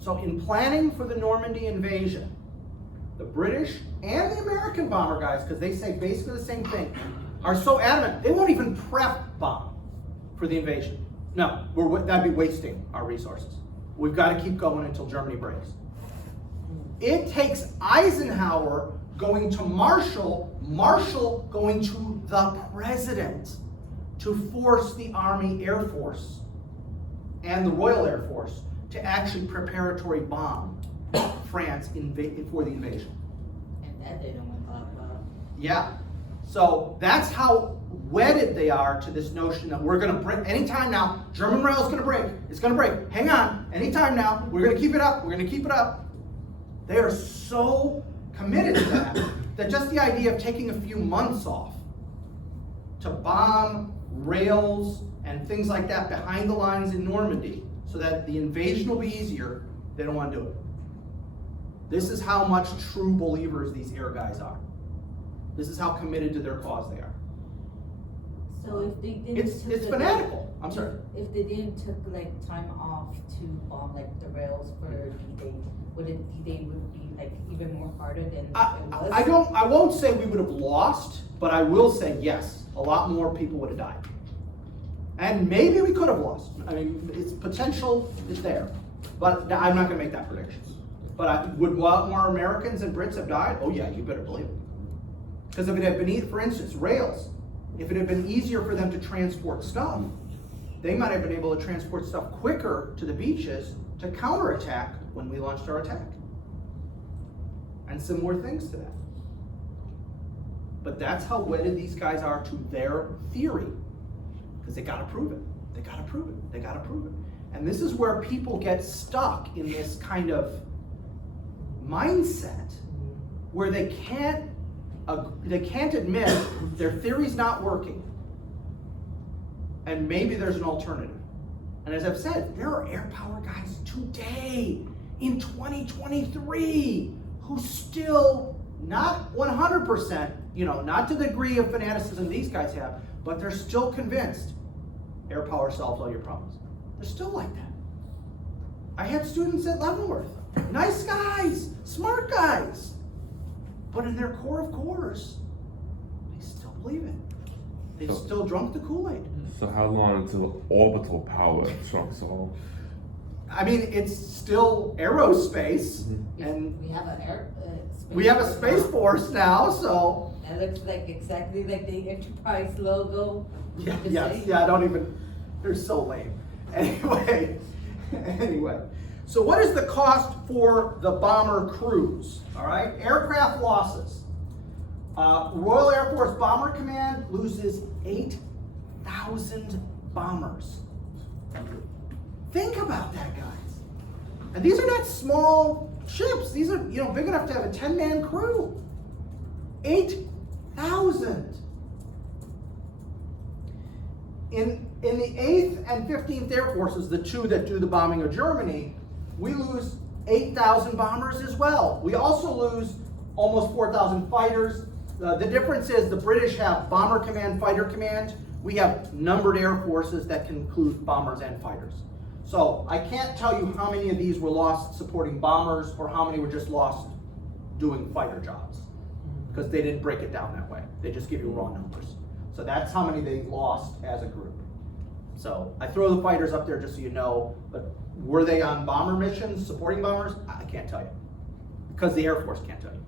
So in planning for the Normandy invasion, the British and the American bomber guys, because they say basically the same thing, are so adamant, they won't even prep bomb for the invasion. No, that'd be wasting our resources. We've got to keep going until Germany breaks. It takes Eisenhower going to Marshall, Marshall going to the president to force the Army Air Force and the Royal Air Force to actually preparatory bomb France for the invasion. And that they don't want to talk about. Yeah. So that's how wedded they are to this notion that we're going to break, anytime now, German rail is going to break. It's going to break. Hang on. Anytime now, we're going to keep it up. We're going to keep it up. They are so committed to that just the idea of taking a few months off to bomb rails and things like that behind the lines in Normandy so that the invasion will be easier, they don't want to do it. This is how much true believers these air guys are. This is how committed to their cause they are. So if they didn't It's fanatical. I'm sorry. If they didn't took like time off to bomb like the rails for D-Day, would D-Day would be like even more harder than it was? I won't say we would have lost, but I will say yes, a lot more people would have died. And maybe we could have lost. I mean, its potential is there. But I'm not going to make that prediction. But would a lot more Americans and Brits have died? Oh yeah, you better believe it. Because if it had been, for instance, rails, if it had been easier for them to transport stuff, they might have been able to transport stuff quicker to the beaches to counterattack when we launched our attack. And similar things to that. But that's how wedded these guys are to their theory. Because they gotta prove it. They gotta prove it. They gotta prove it. And this is where people get stuck in this kind of mindset where they can't admit their theory's not working. And maybe there's an alternative. And as I've said, there are air power guys today in 2023 who still, not 100%, not to the degree of fanaticism these guys have, but they're still convinced air power solves all your problems. They're still like that. I had students at Leavenworth, nice guys, smart guys, but in their core of cores, they still believe it. They've still drunk the Kool-Aid. So how long until orbital power trumps all? I mean, it's still aerospace, and we have we have a space force now, so. It looks like exactly like the Enterprise logo. Yeah, don't even, they're so lame. Anyway, so what is the cost for the bomber crews? All right, aircraft losses. Royal Air Force Bomber Command loses 8 8,000 bombers. Think about that, guys. And these are not small ships. These are, big enough to have a 10-man crew. 8,000. In the 8th and 15th Air Forces, the two that do the bombing of Germany, we lose 8,000 bombers as well. We also lose almost 4,000 fighters. The difference is the British have bomber command, fighter command. We have numbered air forces that can include bombers and fighters. So I can't tell you how many of these were lost supporting bombers or how many were just lost doing fighter jobs, because they didn't break it down that way. They just give you raw numbers. So that's how many they lost as a group. So I throw the fighters up there just so you know, but were they on bomber missions, supporting bombers? I can't tell you, because the Air Force can't tell you.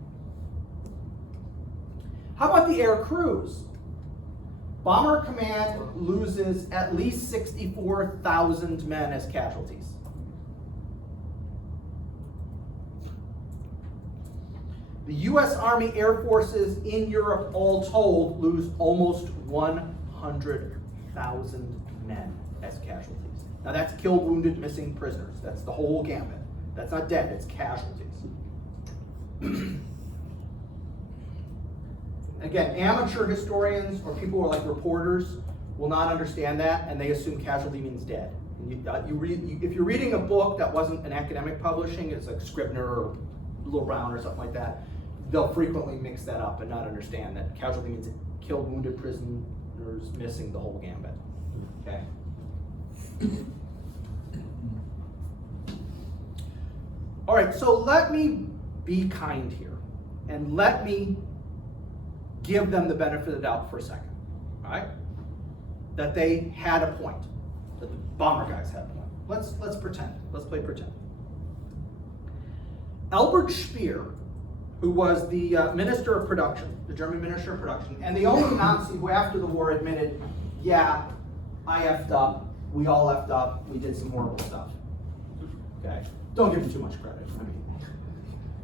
How about the air crews? Bomber Command loses at least 64,000 men as casualties. The U.S. Army Air Forces in Europe, all told, lose almost 100,000 men as casualties. Now that's killed, wounded, missing, prisoners. That's the whole gambit. That's not dead, it's casualties. Again, amateur historians or people who are like reporters will not understand that, and they assume casualty means dead. And if you're reading a book that wasn't an academic publishing, it's like Scribner or Little Brown or something like that, they'll frequently mix that up and not understand that casualty means killed, wounded, prisoners, missing, the whole gambit. Okay. All right, so let me be kind here, and let me give them the benefit of the doubt for a second, all right? That they had a point, that the bomber guys had a point. Let's pretend, let's play pretend. Albert Speer, who was the Minister of Production, the German Minister of Production, and the only Nazi who after the war admitted, yeah, I effed up, we all effed up, we did some horrible stuff. Okay, don't give him too much credit. I mean,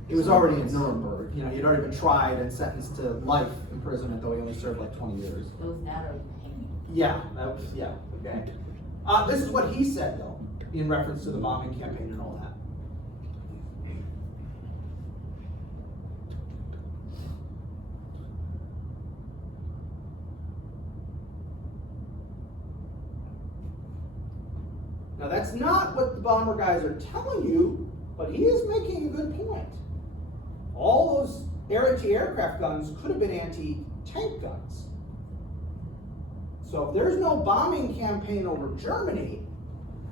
he was already in Nuremberg. He'd already been tried and sentenced to life imprisonment, though he only served like 20 years. It was that or hanging. Yeah, okay. This is what he said, though, in reference to the bombing campaign and all that. Now that's not what the bomber guys are telling you, but he is making a good point. All those anti-aircraft guns could have been anti-tank guns. So if there's no bombing campaign over Germany,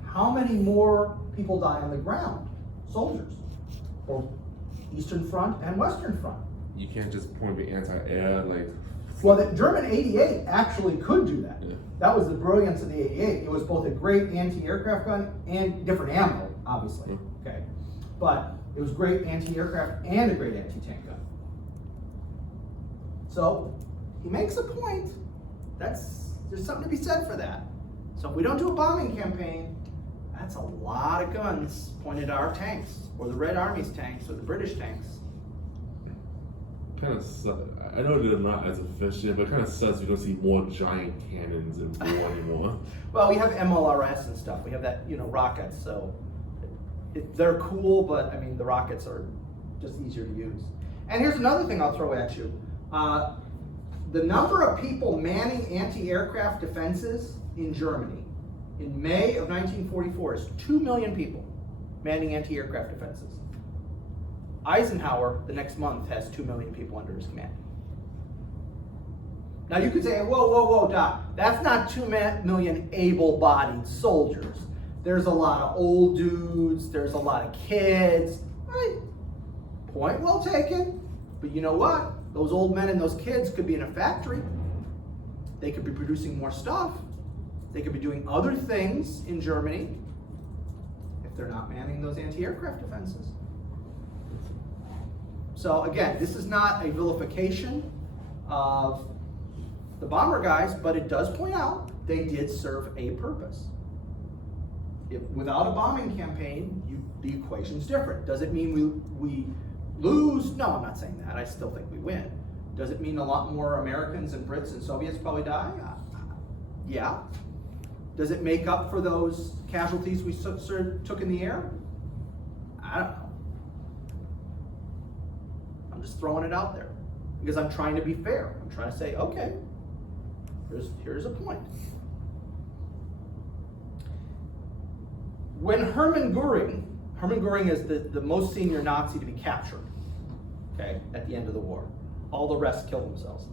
how many more people die on the ground? Soldiers. Or Eastern Front and Western Front. You can't just point the anti-air, like... Well, the German 88 actually could do that. Yeah. That was the brilliance of the 88. It was both a great anti-aircraft gun and different ammo, obviously. Okay, but it was great anti-aircraft and a great anti-tank gun. So he makes a point. There's something to be said for that. So if we don't do a bombing campaign, that's a lot of guns pointed at our tanks, or the Red Army's tanks, or the British tanks. Kind of sucks. I know they're not as efficient, but it kind of sucks. We don't see more giant cannons in war anymore. Well, we have MLRS and stuff. We have that, rockets. So they're cool, but I mean, the rockets are just easier to use. And here's another thing I'll throw at you. The number of people manning anti-aircraft defenses in Germany in May of 1944 is 2 million people manning anti-aircraft defenses. Eisenhower, the next month, has 2 million people under his command. Now you could say, whoa, Doc, that's not 2 million able-bodied soldiers. There's a lot of old dudes, there's a lot of kids. Right? Point well taken. But you know what? Those old men and those kids could be in a factory. They could be producing more stuff. They could be doing other things in Germany if they're not manning those anti-aircraft defenses. So again, this is not a vilification of the bomber guys, but it does point out they did serve a purpose. Without a bombing campaign, the equation's different. Does it mean we lose? No, I'm not saying that. I still think we win. Does it mean a lot more Americans and Brits and Soviets probably die? Yeah. Does it make up for those casualties we took in the air? I don't know. I'm just throwing it out there because I'm trying to be fair. I'm trying to say, okay, here's a point. When Hermann Göring is the most senior Nazi to be captured, okay, at the end of the war. All the rest killed themselves,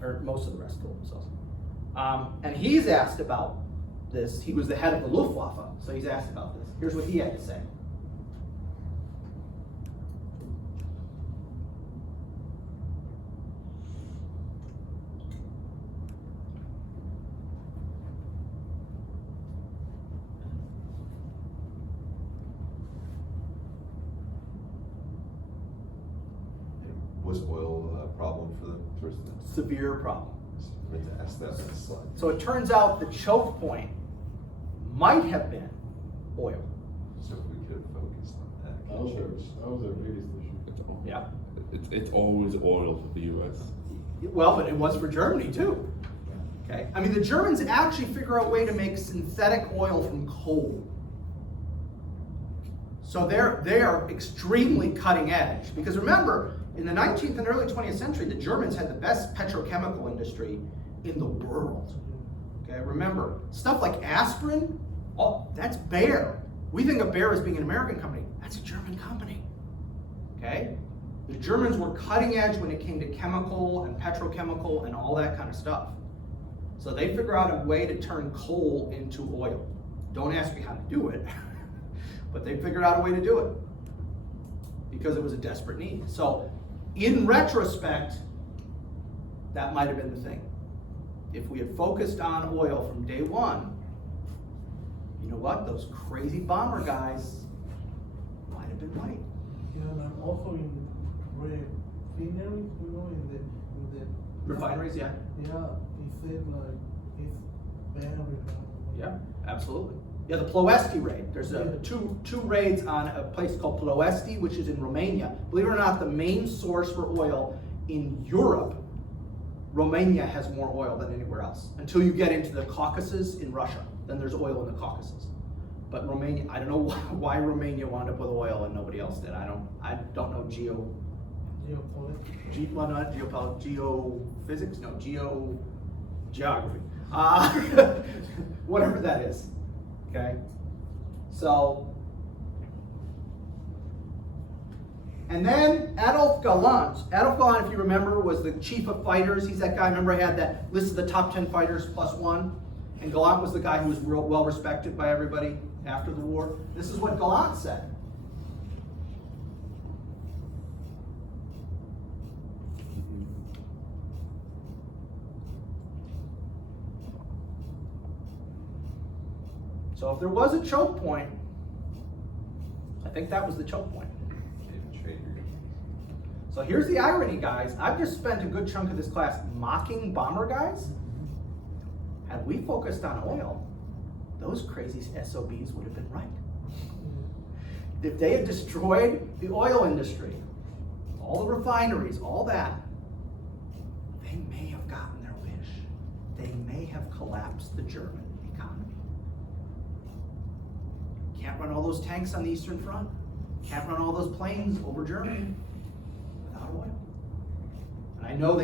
or most of the rest killed themselves. And he's asked about this. He was the head of the Luftwaffe, so he's asked about this. Here's what he had to say. Was oil a problem for them towards the Severe problem. I meant to ask that on the slide. So it turns out the choke point might have been oil. So if we could have focused on that. That was their biggest issue. Yeah. It's always oil for the U.S. Well, but it was for Germany too. Okay. I mean, the Germans actually figure out a way to make synthetic oil from coal. So they are extremely cutting edge. Because remember, in the 19th and early 20th century, the Germans had the best petrochemical industry in the world. Okay, remember, stuff like aspirin, oh, that's Bayer. We think of Bayer as being an American company. That's a German company. Okay? The Germans were cutting edge when it came to chemical and petrochemical and all that kind of stuff. So they figure out a way to turn coal into oil. Don't ask me how to do it, but they figured out a way to do it because it was a desperate need. So in retrospect, that might have been the thing. If we had focused on oil from day one, you know what? Those crazy bomber guys might have been right. Yeah, and also in refineries, you know, in the Refineries, yeah. Yeah, he said like it's very bad. Yeah, absolutely. Yeah, the Ploesti raid. There's two raids on a place called Ploesti, which is in Romania. Believe it or not, the main source for oil in Europe, Romania has more oil than anywhere else. Until you get into the Caucasus in Russia, then there's oil in the Caucasus. But Romania, I don't know why Romania wound up with oil and nobody else did. I don't know geophysics? No, geography. Whatever that is. Okay? So, and then Adolf Galland. Adolf Galland, if you remember, was the chief of fighters. He's that guy, remember I had that list of the top 10 fighters plus one? And Galland was the guy who was well respected by everybody after the war. This is what Galland said. So if there was a choke point, I think that was the choke point. So here's the irony, guys. I've just spent a good chunk of this class mocking bomber guys. Had we focused on oil, those crazy SOBs would have been right. If they had destroyed the oil industry, all the refineries, all that, they may have gotten their wish. They may have collapsed the German economy. Can't run all those tanks on the Eastern Front. Can't run all those planes over Germany without oil. And I know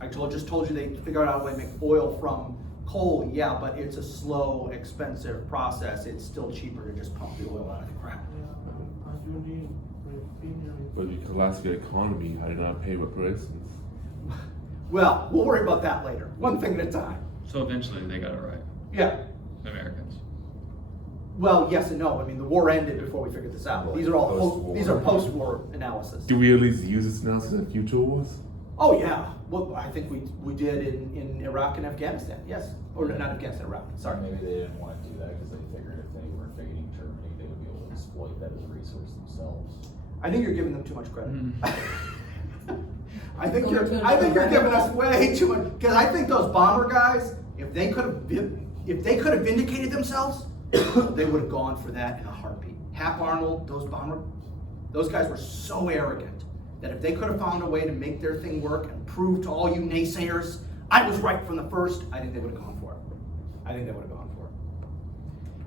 I just told you they figured out a way to make oil from coal, yeah, but it's a slow, expensive process. It's still cheaper to just pump the oil out of the ground. Yeah, as you need refineries. But if you collapse your economy, how do you not pay reparations? Well, we'll worry about that later. One thing at a time. So eventually they got it right, Yeah. the Americans. Well, yes and no. I mean, the war ended before we figured this out. These are all Post-war. post-war analysis. Do we at least use this analysis in future wars? Oh yeah. Well, I think we did in Iraq and Afghanistan. Yes, or not Afghanistan, Iraq. Sorry, Sorry. maybe they didn't want to do that because they figured if they were invading Germany, they would be able to exploit that as a resource themselves. I think you're giving them too much credit. I think Go you're to giving us way too much because I think those bomber guys, if they could have vindicated themselves, they would have gone for that in a heartbeat. Hap Arnold, those guys were so arrogant that if they could have found a way to make their thing work and prove to all you naysayers I was right from the first, I think they would have gone for it. I think they would have gone for it.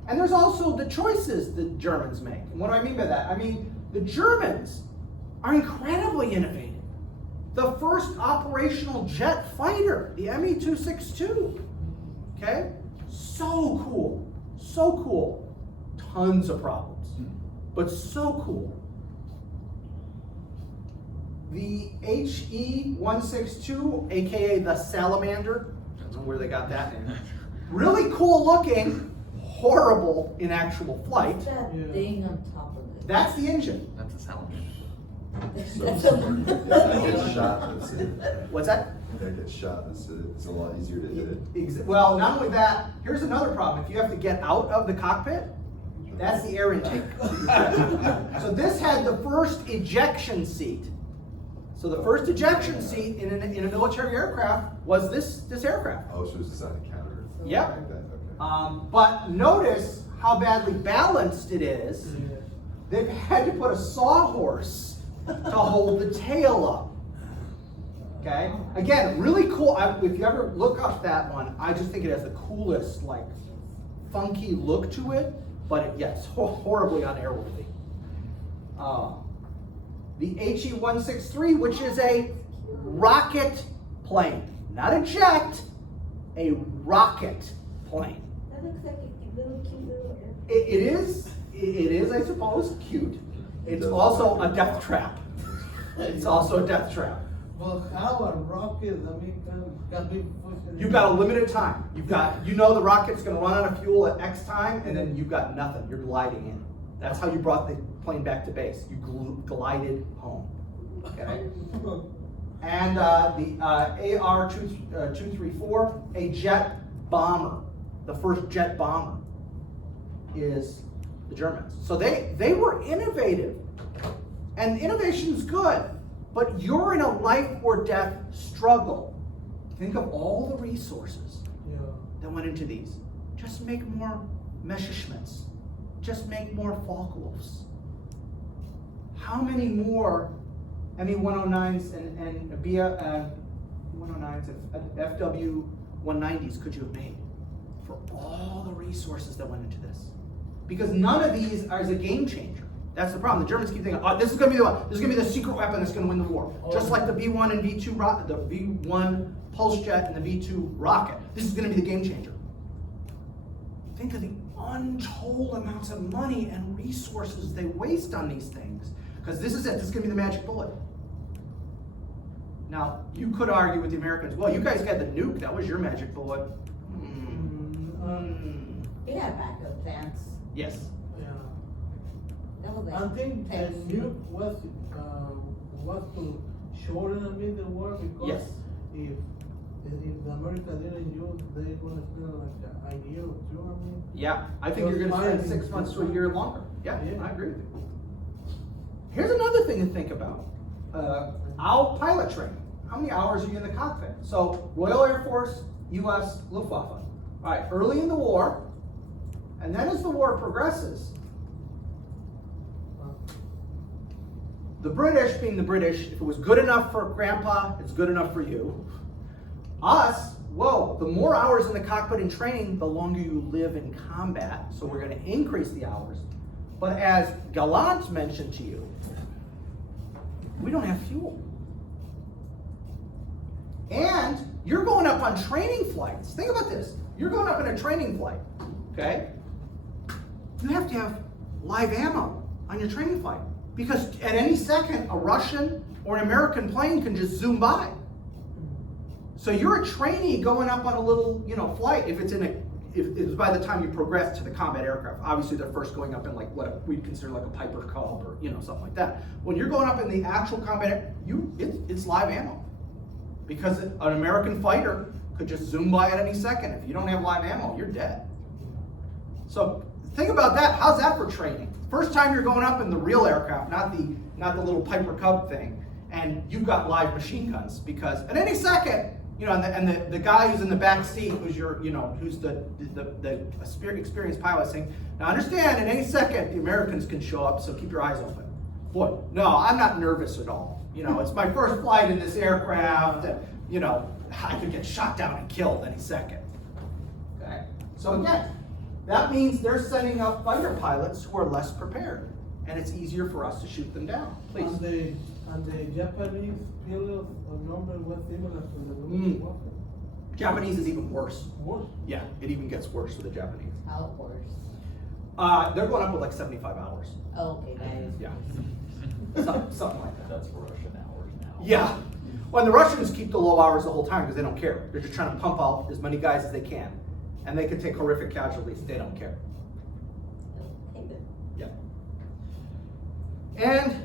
And there's also the choices the Germans make. And what do I mean by that? I mean, the Germans are incredibly innovative. The first operational jet fighter, the Me-262, okay? So cool, so cool. Tons of problems, but so cool. The HE-162, AKA the Salamander, I don't know where they got that name. Really cool looking, horrible in actual flight. What's that Yeah. thing on top of it? That's the engine. That's a salamander. So, That's if a- that gets shot, that's it. What's that? If that gets shot, that's it. It's a lot easier to hit it. Well, not only that, here's another problem. If you have to get out of the cockpit, that's the air intake. So this had the first ejection seat. So the first ejection seat in a military aircraft was this aircraft. Oh, so it's just on the counter. Yep. Like that, okay. But notice how badly balanced it is. Yeah. They've had to put a sawhorse to hold the tail up. Okay? Again, really cool. If you ever look up that one, I just think it has the coolest, like, funky look to it, but yes, horribly unairworthy. The HE-163, which is a rocket plane, not a jet, a rocket plane. That looks like a little cute little airplane. It is, I suppose, cute. It's also a death trap. It's also a death trap. But how a rocket, I mean, can be pushed? You've got a limited time. You know the rocket's gonna run out of fuel at X time, and then you've got nothing. You're gliding in. That's how you brought the plane back to base. You glided home. Okay. And the AR-234, a jet bomber, the first jet bomber, is the Germans. So they were innovative, and innovation's good, but you're in a life or death struggle. Think of all the resources Yeah. that went into these. Just make more Messerschmitts. Just make more Focke-Wulfs. How many more ME-109s and BF-109s and FW-190s could you have made for all the resources that went into this? Because none of these are a game changer. That's the problem. The Germans keep thinking, oh, this is going to be the secret weapon that's going to win the war. Just like the V1 and V2 the V1 pulse jet and the V2 rocket. This is going to be the game changer. Think of the untold amounts of money and resources they waste on these things. Because this is it. This is going to be the magic bullet. Now, you could argue with the Americans, well, you guys got the nuke. That was your magic bullet. They had backup plans. Yes. Yeah. That was I like think the tanks. nuke was to shorten a bit the war because Yes. if the America didn't use, they're gonna spend like a year or two. I mean, Yeah, I think you're going to spend 6 months to a year longer. Yeah, I agree with you. Here's another thing to think about. Our pilot training. How many hours are you in the cockpit? So, Royal Air Force, U.S., Luftwaffe. All right, early in the war, and then as the war progresses, the British, being the British, if it was good enough for Grandpa, it's good enough for you. Us, whoa, the more hours in the cockpit in training, the longer you live in combat. So we're going to increase the hours. But as Gallant mentioned to you, we don't have fuel. And you're going up on training flights. Think about this. You're going up in a training flight, okay? You have to have live ammo on your training flight. Because at any second, a Russian or an American plane can just zoom by. So you're a trainee going up on a little, flight. If it's by the time you progress to the combat aircraft, obviously they're first going up in like what we'd consider like a Piper Cub or something like that. When you're going up in the actual combat, it's live ammo, because an American fighter could just zoom by at any second. If you don't have live ammo, you're dead. So think about that. How's that for training? First time you're going up in the real aircraft, not the little Piper Cub thing, and you've got live machine guns, because at any second. And the guy who's in the back seat, who's the experienced pilot, saying, now understand, at any second the Americans can show up, so keep your eyes open. Boy, no, I'm not nervous at all. It's my first flight in this aircraft, and I could get shot down and killed any second. Okay, So again, that means they're sending up fighter pilots who are less prepared, and it's easier for us to shoot them down. Please. And the Japanese pilot number was similar to the Mm. Russian. Japanese is even worse. Worse. Yeah, it even gets worse for the Japanese. How worse? They're going up with like 75 hours. Oh, okay, that is. Yeah. Something like that. That's Russian hours now. Yeah. Well, the Russians keep the low hours the whole time because they don't care. They're just trying to pump out as many guys as they can. And they can take horrific casualties. They don't care. Okay, then. Yeah. And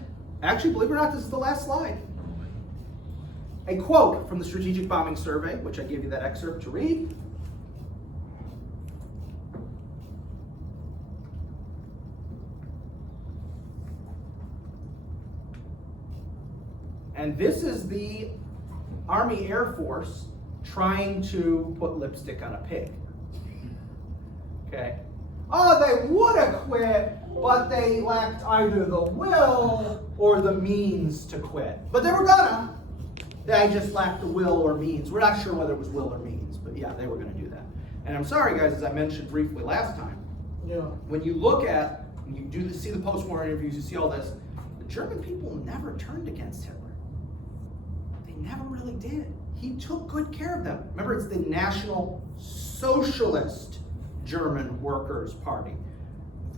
actually, believe it or not, this is the last slide. A quote from the Strategic Bombing Survey, which I gave you that excerpt to read. And this is the Army Air Force trying to put lipstick on a pig. Okay? Oh, they would have quit, but they lacked either the will or the means to quit. But they were gonna. They just lacked the will or means. We're not sure whether it was will or means, but yeah, they were gonna do that. And I'm sorry, guys, as I mentioned briefly last time, Yeah. when you look at, when you do see the post-war interviews, you see all this, the German people never turned against Hitler. They never really did. He took good care of them. Remember, it's the National Socialist German Workers' Party.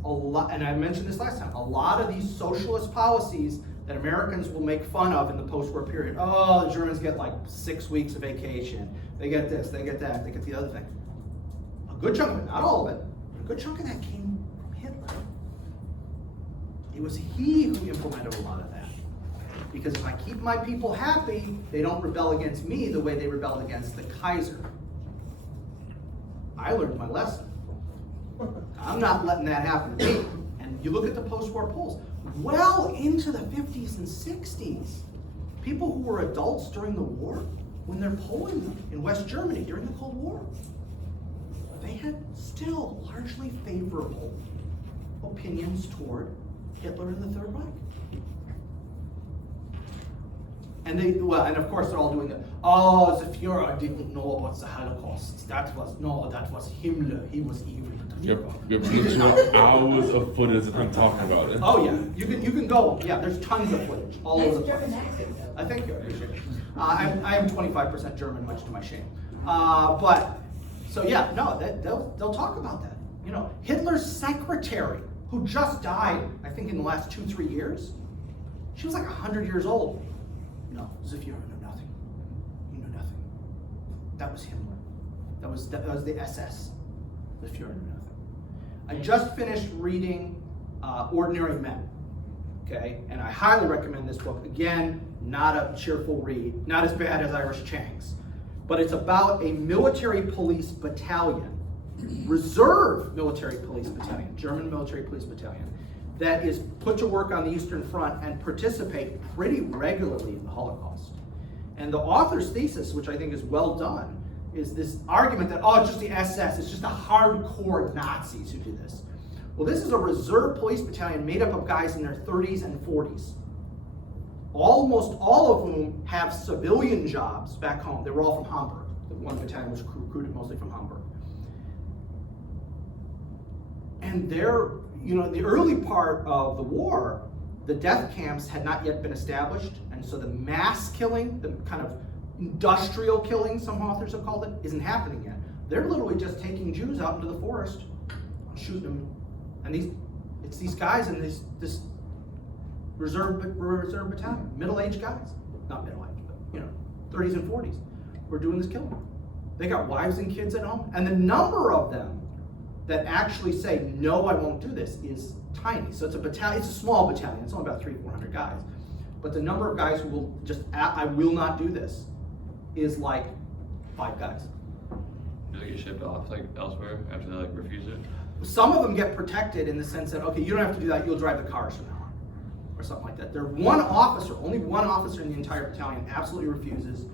A lot, and I mentioned this last time, a lot of these socialist policies that Americans will make fun of in the post-war period. Oh, the Germans get like 6 weeks of vacation. They get this, they get that, they get the other thing. A good chunk of it, not all of it, but a good chunk of that came from Hitler. It was he who implemented a lot of that. Because if I keep my people happy, they don't rebel against me the way they rebelled against the Kaiser. I learned my lesson. I'm not letting that happen to me. And you look at the post-war polls, well into the 50s and 60s, people who were adults during the war, when they're polling in West Germany during the Cold War, they had still largely favorable opinions toward Hitler and the Third Reich. And and of course they're all doing it. Oh, the Führer didn't know about the Holocaust. That was Himmler. He was evil. Yep, literally hours of footage of him talking about it. Oh yeah, you can go. Yeah, there's tons of footage all over the place. German accent, though. I thank you. I appreciate it. I am 25% German, much to my shame. But so yeah, no, they'll talk about that. You know, Hitler's secretary, who just died, I think in the last 2-3 years, she was like 100 years old. No, as if you know nothing. You know nothing. That was Himmler. That was the SS. As if you know nothing. I just finished reading Ordinary Men. Okay, and I highly recommend this book. Again, not a cheerful read, not as bad as Irish Changs, but it's about a military police battalion, reserve military police battalion, German military police battalion, that is put to work on the Eastern Front and participate pretty regularly in the Holocaust. And the author's thesis, which I think is well done, is this argument that, oh, it's just the SS, it's just the hardcore Nazis who do this. Well, this is a reserve police battalion made up of guys in their 30s and 40s. Almost all of whom have civilian jobs back home. They were all from Hamburg. The one battalion was recruited mostly from Hamburg. And they're, the early part of the war, the death camps had not yet been established, and so the mass killing, the kind of industrial killing, some authors have called it, isn't happening yet. They're literally just taking Jews out into the forest, shooting them, and it's these guys in this reserve battalion, middle-aged guys, not middle-aged, but 30s and 40s, who are doing this killing. They got wives and kids at home, and the number of them that actually say, no, I won't do this, is tiny. So it's a battalion, it's a small battalion, it's only about 300-400 guys. But the number of guys who will just, I will not do this, is like 5 guys. Do they get shipped off like elsewhere after they refuse it? Some of them get protected in the sense that, okay, you don't have to do that, you'll drive the cars from now on, or something like that. Only one officer in the entire battalion absolutely refuses.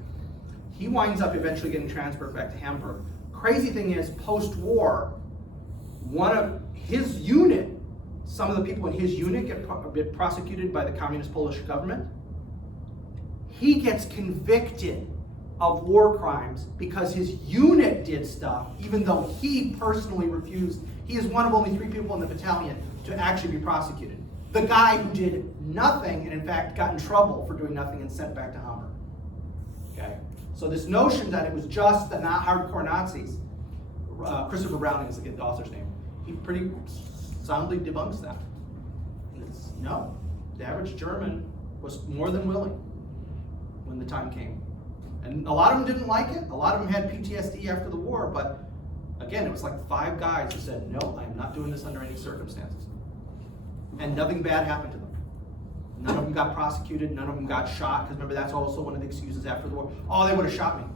He winds up eventually getting transferred back to Hamburg. Crazy thing is, post-war, one of his unit, some of the people in his unit get prosecuted by the communist Polish government. He gets convicted of war crimes because his unit did stuff, even though he personally refused. He is one of only 3 people in the battalion to actually be prosecuted. The guy who did nothing and in fact got in trouble for doing nothing and sent back to Hamburg. Okay? So this notion that it was just the not hardcore Nazis, Christopher Browning is the author's name, he pretty soundly debunks that. No, the average German was more than willing when the time came. And a lot of them didn't like it. A lot of them had PTSD after the war, but again, it was like 5 guys who said, no, I'm not doing this under any circumstances. And nothing bad happened to them. None of them got prosecuted, none of them got shot, because remember that's also one of the excuses after the war. Oh, they would have shot me.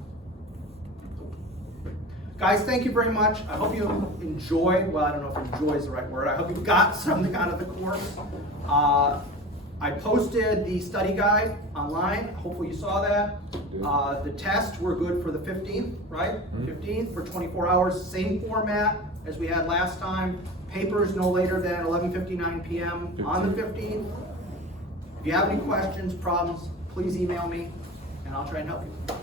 Guys, thank you very much. I hope you enjoyed, well, I don't know if enjoy is the right word. I hope you got something out of the course. I posted the study guide online. Hopefully you saw that. The tests were good for the 15th, right? 15th for 24 hours, same format as we had last time. Papers no later than 11:59 p.m. on the 15th. If you have any questions, problems, please email me and I'll try and help you.